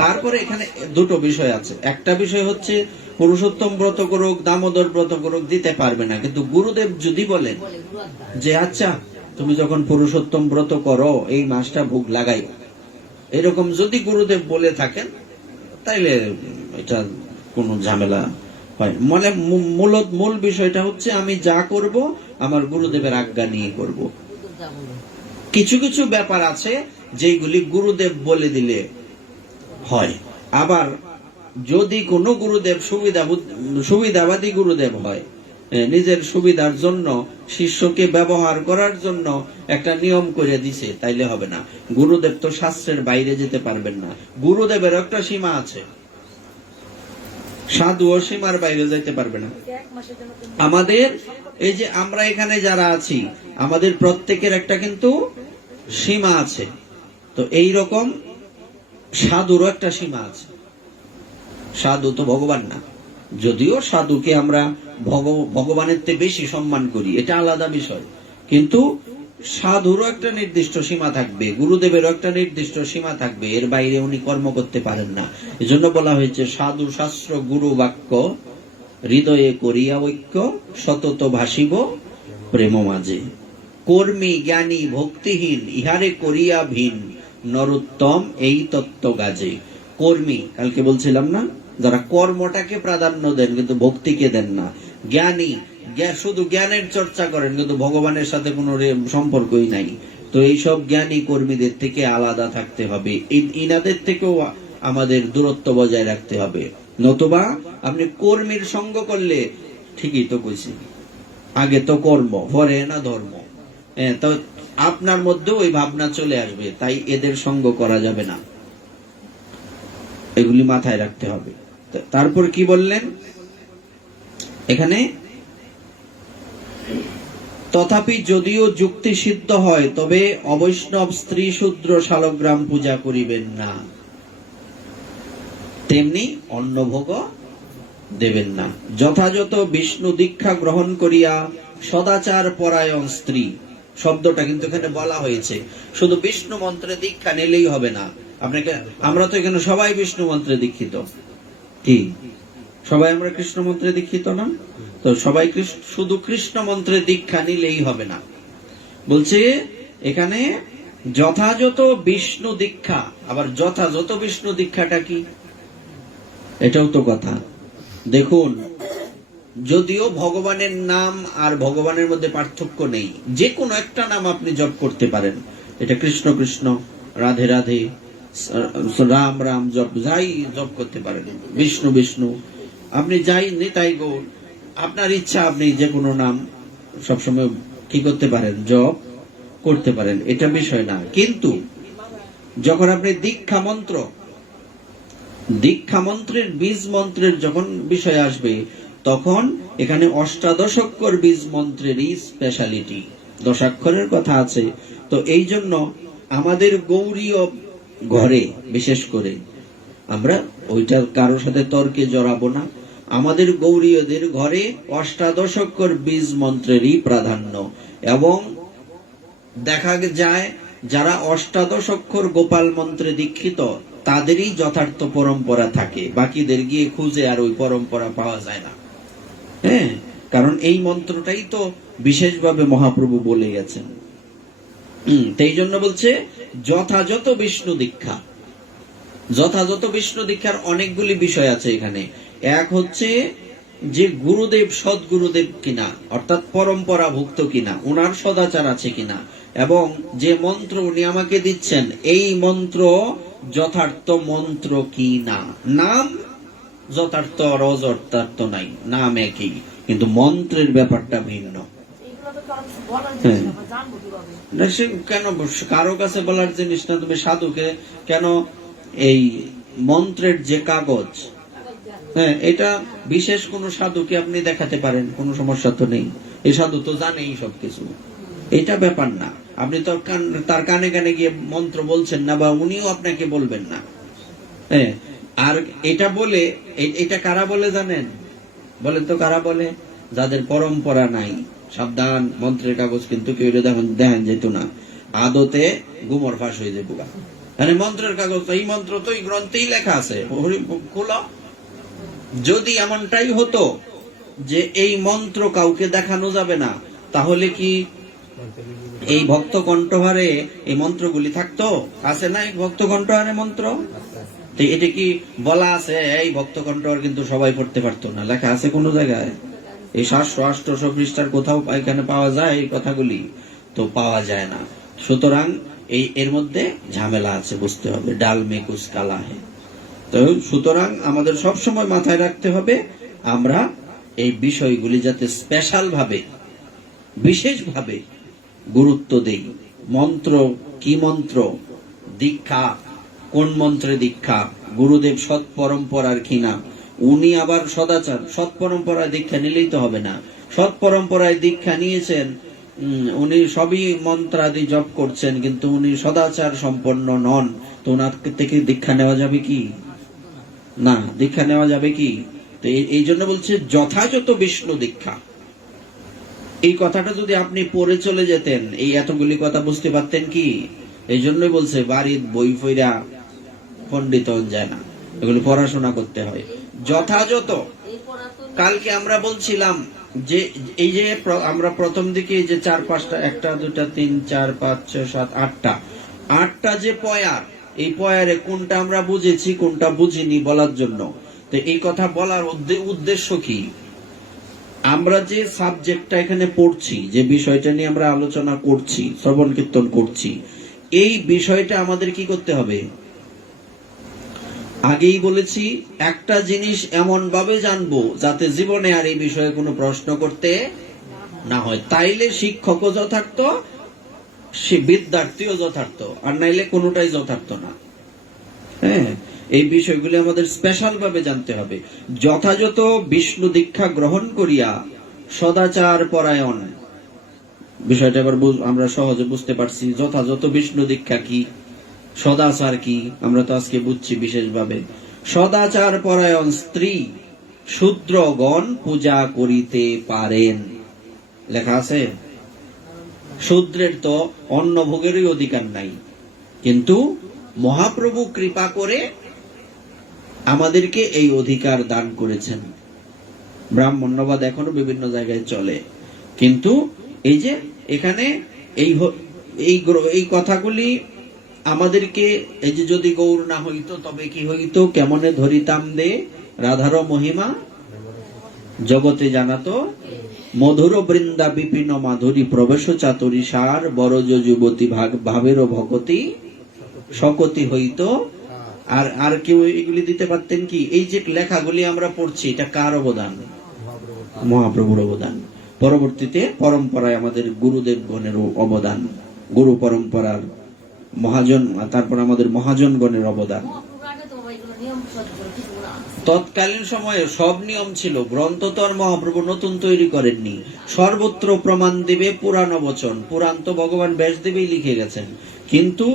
তারপরে এখানে দুটো বিষয় আছে। একটা বিষয় হচ্ছে পুরুষোত্তম ব্রত করুক, দামোদর ব্রত করুক, দিতে পারবে না। কিন্তু গুরুদেব যদি বলেন যে আচ্ছা তুমি যখন পুরুষোত্তম ব্রত করো এই মাসটা ভোগ লাগাই, এরকম যদি গুরুদেব বলে থাকেন তাইলে এটা কোনো ঝামেলা হয়। মানে মূল বিষয়টা হচ্ছে আমি যা করব আমার গুরুদেবের আজ্ঞা নিয়ে করব। কিছু কিছু ব্যাপার আছে যেগুলি গুরুদেব বলে দিলে হয়। আবার যদি কোনো গুরুদেব সুবিধাবাদী গুরুদেব হয়, নিজের সুবিধার জন্য শিষ্যকে ব্যবহার করার জন্য একটা নিয়ম করে দিছে, তাইলে হবে না। গুরুদেব তো শাস্ত্রের বাইরে যেতে পারবেন না। গুরুদেবের একটা সীমা আছে, সাধুও সীমার বাইরে যাইতে পারবে না। আমাদের এই যে আমরা এখানে যারা আছি, আমাদের প্রত্যেকের একটা কিন্তু সীমা আছে। তো এই রকম সাধুরও একটা সীমা আছে। সাধু তো ভগবান না, যদিও সাধুকে আমরা ভগবানের চেয়ে বেশি সম্মান করি, এটা আলাদা বিষয়। কিন্তু সাধুরও একটা নির্দিষ্ট সীমা থাকবে, গুরুদেবেরও একটা নির্দিষ্ট সীমা থাকবে। এর বাইরে উনি কর্ম করতে পারেন না। এজন্য বলা হয়েছে সাধু শাস্ত্র গুরু বাক্য হৃদয়ে করিয়া ঐক্য, সতত ভাসিব প্রেম মাঝে। কর্মী জ্ঞানী ভক্তিহীন ইহারে করিয়া ভিন, নরোত্তম এই তত্ত্ব গাজে। কর্মী, কালকে বলছিলাম না, যারা কর্মটাকে প্রাধান্য দেন কিন্তু ভক্তিকে দেন না। জ্ঞানী, শুধু জ্ঞানের চর্চা করেন কিন্তু ভগবানের সাথে কোনো সম্পর্কই নাই। তো এইসব জ্ঞানী কর্মীদের থেকে আলাদা থাকতে হবে, ইনাদের থেকেও আমাদের দূরত্ব বজায় রাখতে হবে। নতুবা আপনি কর্মীর সঙ্গ করলে, ঠিকই তো কইছি, আগে তো কর্ম পরে না ধর্ম, তো আপনার মধ্যে ওই ভাবনা চলে আসবে। তাই এদের সঙ্গ করা যাবে না, এগুলি মাথায় রাখতে হবে। তারপর কি বললেন এখানে, তথাপি যদিও যুক্তি সিদ্ধ হয় তবে অবৈষ্ণব স্ত্রী শূদ্র শালগ্রাম পূজা করিবেন না, তেমনি অন্নভোগ দেবেন না। যথাযথ বিষ্ণু দীক্ষা গ্রহণ করিয়া সদাচার পরায়ণ স্ত্রী, শব্দটা কিন্তু এখানে বলা হয়েছে, শুধু বিষ্ণু মন্ত্রে দীক্ষা নিলেই হবে না। আপনাকে, আমরা তো এখানে সবাই বিষ্ণু মন্ত্রে দীক্ষিত, কি সবাই আমরা কৃষ্ণ মন্ত্রে দীক্ষিত না? তো সবাই শুধু কৃষ্ণ মন্ত্রে দীক্ষা নিলেই হবে না, বলছে এখানে যথাযথ বিষ্ণু দীক্ষা। আবার যথাযথ বিষ্ণু দীক্ষাটা কি, এটাও তো কথা। দেখুন, যদিও ভগবানের নাম আর ভগবানের মধ্যে পার্থক্য নেই, যে কোনো একটা নাম আপনি জপ করতে পারেন, এটা কৃষ্ণ কৃষ্ণ, রাধে রাধে, রাম রাম জপ, যাই জপ করতে পারেন, বিষ্ণু বিষ্ণু, আপনি যাই নিতাই গৌর, আপনার ইচ্ছা, আপনি যে কোনো নাম সবসময় কি করতে পারেন, জপ করতে পারেন, এটা বিষয় না। কিন্তু যখন আপনি দীক্ষা মন্ত্রের বীজ মন্ত্রের যখন বিষয় আসবে, তখন এখানে অষ্টাদশাক্ষর বীজ মন্ত্রেরই স্পেশালিটি, দশাক্ষরের কথা আছে। তো এই জন্য আমাদের গৌরীয় ঘরে বিশেষ করে, আমরা ওইটা কারোর সাথে তর্কে জড়াবো না, আমাদের গৌরীয়দের ঘরে অষ্টাদশাক্ষর বীজ মন্ত্রেরই প্রাধান্য। এবং দেখা যায় যারা অষ্টাদশাক্ষর গোপাল মন্ত্রে দীক্ষিত তাদেরই যথার্থ পরম্পরা থাকে, বাকিদের গিয়ে খুঁজে আর ওই পরম্পরা পাওয়া যায় না। হ্যাঁ, কারণ এই মন্ত্রটাই তো বিশেষভাবে মহাপ্রভু বলে গেছেন। এই জন্য বলছে যথাযথ বিষ্ণু দীক্ষা। যথাযথ বিষ্ণু দীক্ষার অনেকগুলি বিষয় আছে এখানে। এক হচ্ছে যে গুরুদেব সদ্গুরুদেব কিনা, অর্থাৎ পরম্পরা ভুক্ত কিনা, ওনার সদাচার আছে কিনা, এবং যে মন্ত্র উনি আমাকে দিচ্ছেন এই মন্ত্র যথার্থ মন্ত্র কি না। নাম যথার্থ আর অযথার্থ নাই, নাম একই, কিন্তু মন্ত্রের ব্যাপারটা ভিন্ন। কেন কারো কাছে বলার জিনিস না, তুমি সাধুকে কেন এই মন্ত্রের যে কাগজ, হ্যাঁ, এটা বিশেষ কোন সাধুকে আপনি দেখাতে পারেন, কোন সমস্যা তো নেই, এই সাধু তো জানেই সবকিছু, এটা ব্যাপার না। আপনি তো তার কানে কানে গিয়ে মন্ত্র বলছেন না, বা উনিও আপনাকে বলবেন না। হ্যাঁ, আর এটা বলে, এটা কারা বলে জানেন? বলেন তো কারা বলে? যাদের পরম্পরা নাই। সাবধান, মন্ত্রের কাগজ কিন্তু কেউ দেখেন যেত না, আদতে গুমর ফাঁস হয়ে যাবো। মানে মন্ত্রের কাগজ, এই মন্ত্র তো এই গ্রন্থেই লেখা আছে, খোলা। যদি এমনটাই হতো যে এই মন্ত্র কাউকে দেখানো যাবে না, তাহলে কি এই ভক্ত কণ্ঠহারে এই মন্ত্রগুলি থাকতো? আছে না এই ভক্ত কণ্ঠহারে মন্ত্র? এটা কি বলা আছে এই ভক্ত কণ্ঠহার কিন্তু সবাই পড়তে পারতো না? লেখা আছে কোন জায়গায়? এই 700-800 পৃষ্ঠার কোথাও এখানে পাওয়া যায় এই কথাগুলি? তো পাওয়া যায় না। সুতরাং এর মধ্যে ঝামেলা আছে, বুঝতে হবে। ডাল মে কুছ কালা হে। তো সুতরাং আমাদের সব সময় মাথায় রাখতে হবে, আমরা এই বিষয়গুলি যাতে স্পেশাল ভাবে, বিশেষভাবে গুরুত্ব দেই। মন্ত্র কি মন্ত্র, দীক্ষা কোন মন্ত্রে দীক্ষা, গুরুদেব সৎ পরম্পরার কিনা, উনি আবার সদাচার, সৎ পরম্পরায় দীক্ষা নিলেই তো হবে না। সৎ পরম্পরায় দীক্ষা নিয়েছেন, উনি সবই মন্ত্রাদি জপ করছেন, কিন্তু উনি সদাচার সম্পন্ন নন, তো ওনার থেকে দীক্ষা নেওয়া যাবে কি? না, দীক্ষা নেওয়া যাবে কি? তো এই জন্য বলছে যথাযথ বিষ্ণু দীক্ষা। এই কথাটা যদি আপনি পড়ে চলে যেতেন, এই এতগুলি কথা বুঝতে পারতেন কি? এই জন্যই বলছে বাড়ির বই ফইরা পণ্ডিত যায় না, এগুলো পড়াশোনা করতে হয়। যথাযথ, কালকে আমরা বলছিলাম যে এই যে আমরা প্রথম দিকে যে 4-5টা, 1, 2, 3, 4, 5, 6, 7, 8টা 8টা যে পয়ার, এই পয়ারে কোনটা আমরা বুঝেছি কোনটা বুঝিনি বলার জন্য। তো এই কথা বলার উদ্দেশ্য কি, আমরা যে সাবজেক্টটা এখানে পড়ছি, যে বিষয়টা নিয়ে আমরা আলোচনা করছি, শ্রবণ কীর্তন করছি, এই বিষয়টা আমাদের কি করতে হবে? আগেই বলেছি, একটা জিনিস এমন ভাবে জানবো যাতে জীবনে আর এই বিষয়ে কোনো প্রশ্ন করতে না হয়। তাইলে শিক্ষকও যথার্থ, সে বিদ্যার্থীও যথার্থ, আর নাইলে কোনোটাই যথার্থ না। হ্যাঁ, এই বিষয়গুলি আমাদের স্পেশাল ভাবে জানতে হবে। যথাযথ বিষ্ণু দীক্ষা গ্রহণ করিয়া সদাচার পরায়ণ, বিষয়টা এবার আমরা সহজে বুঝতে পারছি। যথাযথ বিষ্ণু দীক্ষা কি, সদাচার কি, আমরা তো আজকে বুঝছি বিশেষভাবে। সদাচার পরায়ণ স্ত্রী শূদ্রগণ পূজা করিতে পারেন, লেখা আছে। শূদ্রের তো অন্ন ভোগেরই অধিকার নাই, কিন্তু মহাপ্রভু কৃপা করে আমাদেরকে এই অধিকার দান করেছেন। ব্রাহ্মণ্যবাদ এখনো বিভিন্ন জায়গায় চলে, কিন্তু এই যে এখানে এই কথাগুলি আমাদেরকে, এই যে যদি গৌর না হইতো তবে কি হইতো, কেমনে ধরিতাম দে রাধার মহিমা জগতে জানাতো, মধুর বৃন্দা বিপিন মাধুরী প্রবেশ চাতুরী সার বরজ যুবতী ভাবের ভকতি সকতি হইতো। আর কেউ এগুলি দিতে পারতেন কি? এই যে লেখাগুলি আমরা পড়ছি, এটা কার অবদান? মহাপ্রভুর অবদান। পরবর্তীতে পরম্পরায় আমাদের গুরুদেব গণেরও অবদান, গুরু পরম্পরার মহাজন, তারপর আমাদের মহাজনগণের অবদান। তৎকালীন সময়ে সব নিয়ম ছিল, গ্রন্থ তো আর মহাপ্রভু নতুন তৈরি করেননি। সর্বত্র প্রমাণ দিবে পুরাণ বচন, পুরাণ তো ভগবান ব্যাসদেবই লিখে গেছেন, কিন্তু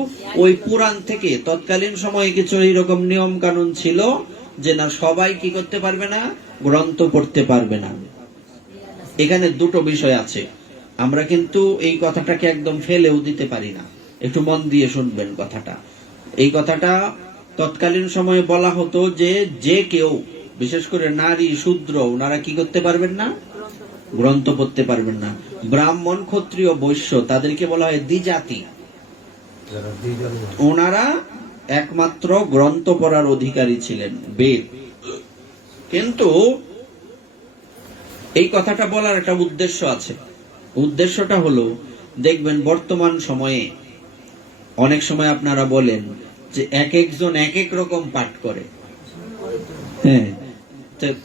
ওই পুরাণ থেকে তৎকালীন সময়ে কিছু এইরকম নিয়ম কানুন ছিল যে না, সবাই কি করতে পারবে না, গ্রন্থ পড়তে পারবে না। এখানে দুটো বিষয় আছে, আমরা কিন্তু এই কথাটাকে একদম ফেলেও দিতে পারি না। একটু মন দিয়ে শুনবেন কথাটা। এই কথাটা তৎকালীন সময়ে বলা হতো যে কেউ, বিশেষ করে নারী শূদ্র, ওনারা কি করতে পারবেন না, গ্রন্থ পড়তে পারবেন না। ব্রাহ্মণ ক্ষত্রিয় বৈশ্য, তাদেরকে বলা হয় দ্বিজাতি, ওনারা একমাত্র গ্রন্থ পড়ার অধিকারী ছিলেন, বেদ। কিন্তু এই কথাটা বলার একটা উদ্দেশ্য আছে। উদ্দেশ্যটা হলো, দেখবেন বর্তমান সময়ে অনেক সময় আপনারা বলেন যে এক একজন এক এক রকম পাঠ করে। হ্যাঁ,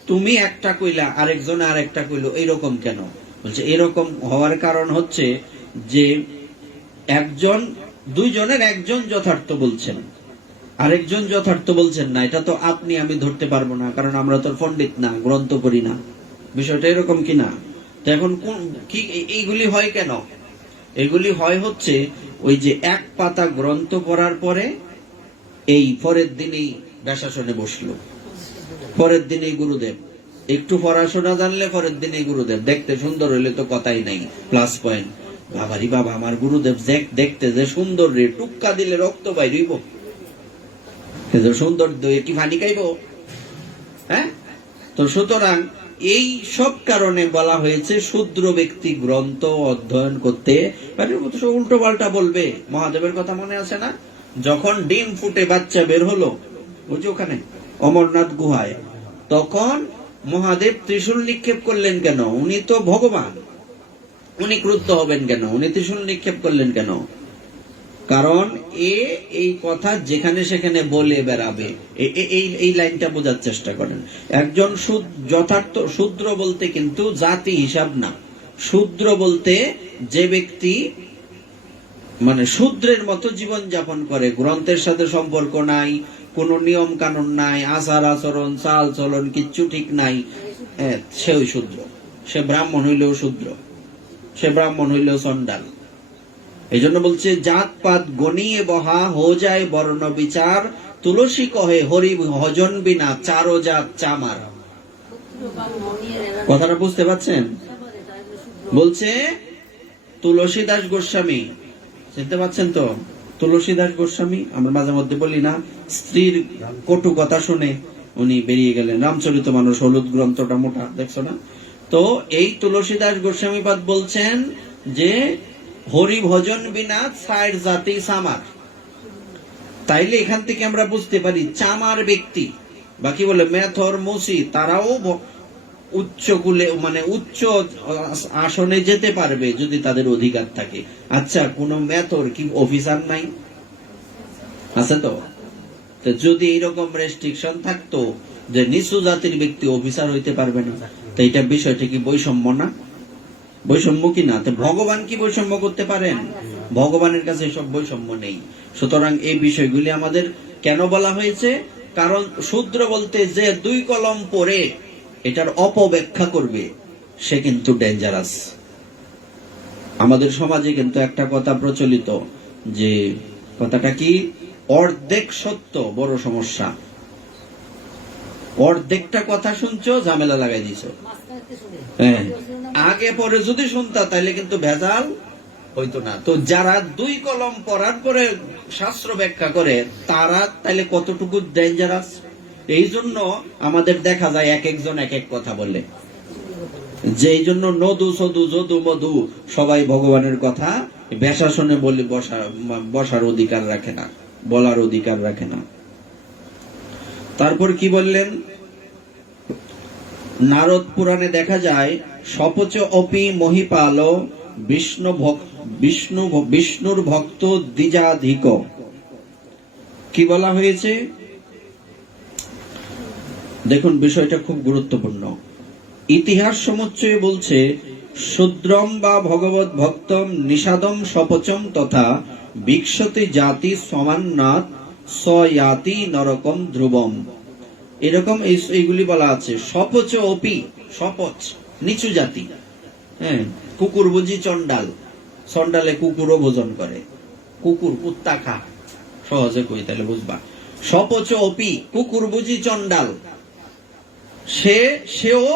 তুমি একটা কইলা, আরেকজন আর একটা কইলো, এইরকম কেন? বলছে এরকম হওয়ার কারণ হচ্ছে যে দুইজনের একজন যথার্থ বলছেন, আরেকজন যথার্থ বলছেন না। এটা তো আপনি আমি ধরতে পারবো না, কারণ আমরা তো পণ্ডিত না, গ্রন্থ করি না। বিষয়টা এরকম কিনা? তো এখন কি এইগুলি হয় কেন? এগুলি হয় হচ্ছে ওই যে এক পাতা গ্রন্থ পড়ার পরে এই পরের দিনেই ব্যাসাসনে বসলো, পরের দিনেই গুরুদেব, একটু পড়াশোনা জানলে পরের দিনেই গুরুদেব, দেখতে সুন্দর হইলে তো কথাই নাই, প্লাস পয়েন্ট। বাবারি বাবা, আমার গুরুদেব দেখতে যে সুন্দর রে, টুক্কা দিলে রক্ত বাইরইব, সুন্দর দই কি ফানি খাইব? হ্যাঁ, তো সুতরাং এই সব কারণে বলা হয়েছে শূদ্র ব্যক্তি গ্রন্থ অধ্যয়ন করতে পারে। উল্টো পাল্টা বলবে। মহাদেবের কথা মনে আছে না? যখন ডিম ফুটে বাচ্চা বের হলো, বুঝি ওখানে অমরনাথ গুহায়, তখন মহাদেব ত্রিশূল নিক্ষেপ করলেন কেন? উনি তো ভগবান, উনি ক্রুদ্ধ হবেন কেন? উনি ত্রিশূল নিক্ষেপ করলেন কেন? কারণ এই কথা যেখানে সেখানে বলে বেড়াবে। এই লাইনটা বোঝার চেষ্টা করেন। একজন যথার্থ শূদ্র বলতে কিন্তু জাতি হিসাব না। শূদ্র বলতে যে ব্যক্তি মানে শূদ্রের মতো জীবন যাপন করে, গ্রন্থের সাথে সম্পর্ক নাই, কোন নিয়ম কানুন নাই, আচার আচরণ চাল চলন কিচ্ছু ঠিক নাই, সে ওই শূদ্র। সে ব্রাহ্মণ হইলেও শূদ্র, সে ব্রাহ্মণ হইলেও চন্ডাল। এই জন্য বলছে জাত পাত গণিয়ে বহা হো যায় বর্ণ বিচার, তুলসী কহে হরি ভজন বিনা চারো জাত চামার। কথাটা বুঝতে পারছেন? বলছে তুলসীদাস গোস্বামী, চিনতে পারছেন তো? তুলসীদাস গোস্বামী, আমরা মাঝে মধ্যে বলি না, স্ত্রীর কটু কথা শুনে উনি বেরিয়ে গেলেন। রামচরিতমানস হলুদ গ্রন্থটা মোটা, দেখছো না? তো এই তুলসীদাস গোস্বামীপাদ বলছেন যে হরি ভজন বিনা চার জাতি সামার, তাইলে এখান থেকে আমরা বুঝতে পারি চামার ব্যক্তি বা কি বলে মেথর মুসি তারাও উচ্চ কুলে মানে উচ্চ আসনে যেতে পারবে যদি তাদের অধিকার থাকে। আচ্ছা, কোন মেথর কি অফিসার নাই? আছে তো। যদি এইরকম রেস্ট্রিকশন থাকতো যে নিচু জাতির ব্যক্তি অফিসার হইতে পারবে না, তো এটা বিষয়টা কি বৈষম্য না? বৈষম্য কি না? তো ভগবান কি বৈষম্য করতে পারেন? ভগবানের কাছে এসব বৈষম্য নেই। সুতরাং এই বিষয়গুলি আমাদের কেন বলা হয়েছে? কারণ শূদ্র বলতে যে 2 কলম পড়ে এটার অপব্যাখ্যা করবে সে কিন্তু ডেঞ্জারাস। আমাদের সমাজে কিন্তু একটা কথা প্রচলিত, যে কথাটা কি, অর্ধেক সত্য বড় সমস্যা। অর্ধেকটা কথা শুনছো, ঝামেলা লাগাই দিছো। হ্যাঁ, আগে পরে যদি শুনতা তাহলে কিন্তু ভেজাল হইতো না। তো যারা 2 কলম পড়ার পরে শাস্ত্র ব্যাখ্যা করে তারা তাহলে কতটুকু ডেঞ্জারাস। এই জন্য আমাদের দেখা যায় এক একজন এক এক কথা বলে, যে এই জন্য নদু সদু যদু মধু সবাই ভগবানের কথা ব্যাসাসনে বলে বসার অধিকার রাখে না, বলার অধিকার রাখে না। তারপর কি বললেন? নারদ পুরাণে দেখা যায় সপচ অপি মহিপাল বিষ্ণুর ভক্ত দ্বিজাধিক। কি বলা হয়েছে দেখুন, বিষয়টা খুব গুরুত্বপূর্ণ। ইতিহাস সমুচ্চয় বলছে, শূদ্রম বা ভগবত ভক্তম নিষাদম সপচম তথা বিক্ষতি জাতি সমান্নাত সয়াতি নরকম ধ্রুবম। এরকম এইগুলি বলা আছে। সপচ অপি, সপচ নিচু জাতি, হ্যাঁ, কুকুর বুঝি চন্ডাল, চন্ডালে কুকুরও ভোজন করে, কুকুর কুত্তা খা, সহজে কই তাহলে বুঝবা। সপচ অপি, কুকুর বুঝি চন্ডাল, সেও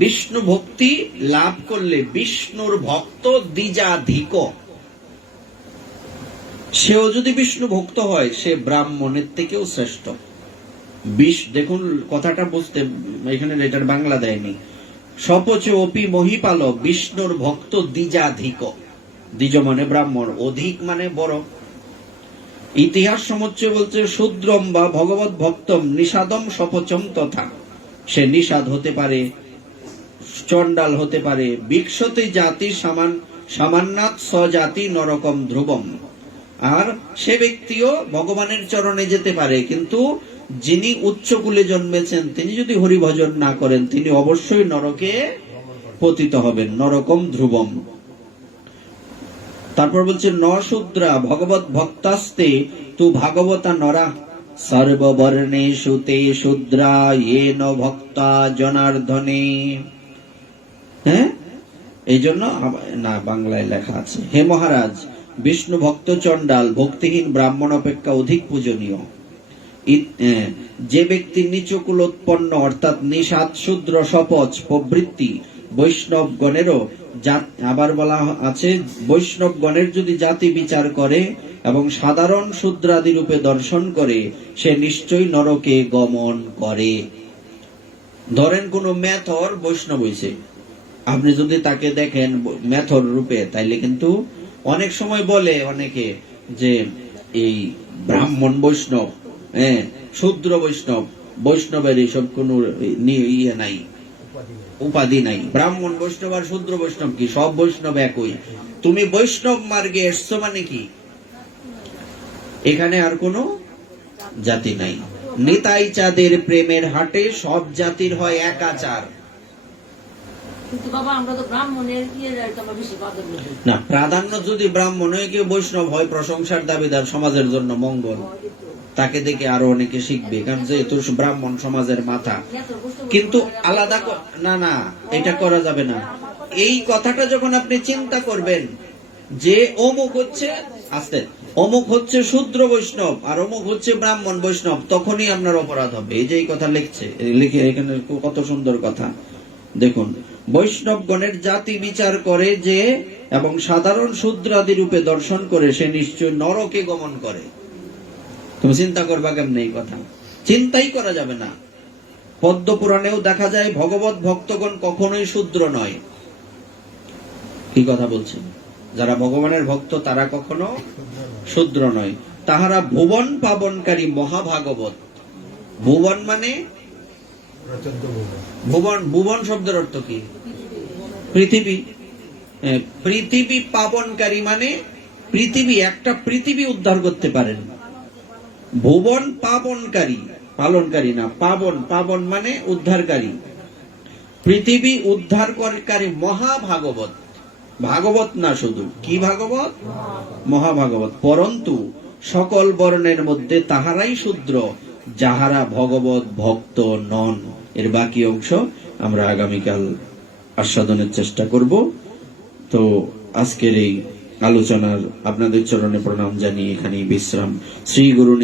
বিষ্ণু ভক্তি লাভ করলে বিষ্ণুর ভক্ত দ্বিজাধিক, সেও যদি বিষ্ণু ভক্ত হয় সে ব্রাহ্মণের থেকেও শ্রেষ্ঠ। দেখুন কথাটা বুঝতে, এখানে এটার বাংলা দেয়নি। সপচ অপি মহিপাল বিষ্ণুর ভক্ত দ্বিজাধিক, দ্বিজ মানে ব্রাহ্মণ, অধিক মানে বড়। ইতিহাস সমুচ্চয় বলছে, শূদ্রম বা ভগবত ভক্তম নিষাদম সপচম তথা, সে নিষাদ হতে পারে, চন্ডাল হতে পারে, বিক্ষতি জাতি সামান্নাত স্বজাতি নরকম ধ্রুবম। আর সে ব্যক্তিও ভগবানের চরণে যেতে পারে, কিন্তু যিনি উচ্চকুলে জন্মেছেন তিনি যদি হরিভজন না করেন তিনি অবশ্যই নরকে পতিত হবেন, নরকম ধ্রুবম। তারপর বলছে, ন শূদ্রা ভগবত ভক্তাস্তে তু ভাগবতা নরা সর্ববর্ণেষু তে শূদ্রা येन ভক্তা জনার্দনে। হ্যাঁ, এই জন্য না, বাংলায় লেখা আছে, হে মহারাজ, বিষ্ণু ভক্ত চন্ডাল ভক্তিহীন ব্রাহ্মণ অপেক্ষা অধিক পূজনীয়। যে ব্যক্তি নিচু কুলোৎপন্ন অর্থাৎ নিষাদ শূদ্র সপচ প্রবৃত্তি বৈষ্ণবগণেরও, আবার বলা আছে, বৈষ্ণবগণের যদি জাতি বিচার করে এবং সাধারণ শূদ্রাদি রূপে দর্শন করে সে নিশ্চয়ই নরকে গমন করে। ধরেন কোন মেথর বৈষ্ণব হইছে, আপনি যদি তাকে দেখেন মেথর রূপে, তাইলে কিন্তু অনেক সময় বলে অনেকে যে এই ব্রাহ্মণ বৈষ্ণব, হ্যাঁ, শূদ্র বৈষ্ণব, বৈষ্ণবের এইসব কোন ইয়ে নাই, উপাধি নাই। ব্রাহ্মণ বৈষ্ণব আর শূদ্র বৈষ্ণব কি, সব বৈষ্ণব একই। তুমি বৈষ্ণব মার্গে এসছো মানে কি, এখানে আর কোনো জাতি নাই। নিতাই চাঁদের প্রেমের হাটে সব জাতির হয় এক আচার। না, প্রাধান্য যদি ব্রাহ্মণ হয়ে কেউ বৈষ্ণব হয়, প্রশংসার দাবিদার, সমাজের জন্য মঙ্গল, তাকে দেখে আরো অনেকে শিখবে, কারণ যেহেতু ব্রাহ্মণ সমাজের মাথা। কিন্তু আলাদা না, এটা করা যাবে না। এই কথাটা যখন আপনি চিন্তা করবেন যে অমুক হচ্ছে অমুক হচ্ছে শূদ্র বৈষ্ণব আর অমুক হচ্ছে ব্রাহ্মণ বৈষ্ণব, তখনই আপনার অপরাধ হবে। এই যে এই কথা লিখে এখানে কত সুন্দর কথা দেখুন। বৈষ্ণবগণের জাতি বিচার করে যে এবং সাধারণ শূদ্রাদি রূপে দর্শন করে সে নিশ্চয় নরকে গমন করে। তুমি চিন্তা করবা কেমন, এই কথা চিন্তাই করা যাবে না। পদ্ম পুরাণেও দেখা যায় ভগবত ভক্তগণ কখনোই শূদ্র নয়। কি কথা বলছেন? যারা ভগবানের ভক্ত তারা কখনো শূদ্র নয়। তাহারা ভুবন পাবনকারী মহাভাগবত। ভুবন মানে ভুবন, ভুবন শব্দের অর্থ কি? পৃথিবী। পৃথিবী পাবনকারী মানে পৃথিবী, একটা পৃথিবী উদ্ধার করতে পারেন। ভুবন পাবনকারী, পালনকারী না, পাবন, পাবন মানে উদ্ধারকারী। পৃথিবী উদ্ধারকারী মহাভাগবত। ভাগবত না শুধু, কি ভাগবত? মহাভাগবত। পরন্তু সকল বর্ণের মধ্যে তাহারাই শূদ্র যাহারা ভগবত ভক্ত নন। এর বাকি অংশ আমরা আগামীকাল আস্বাদনের চেষ্টা করব। তো আজকের এই আলোচনার আপনাদের চরণে প্রণাম জানিয়ে এখানেই বিশ্রাম। শ্রী গুরু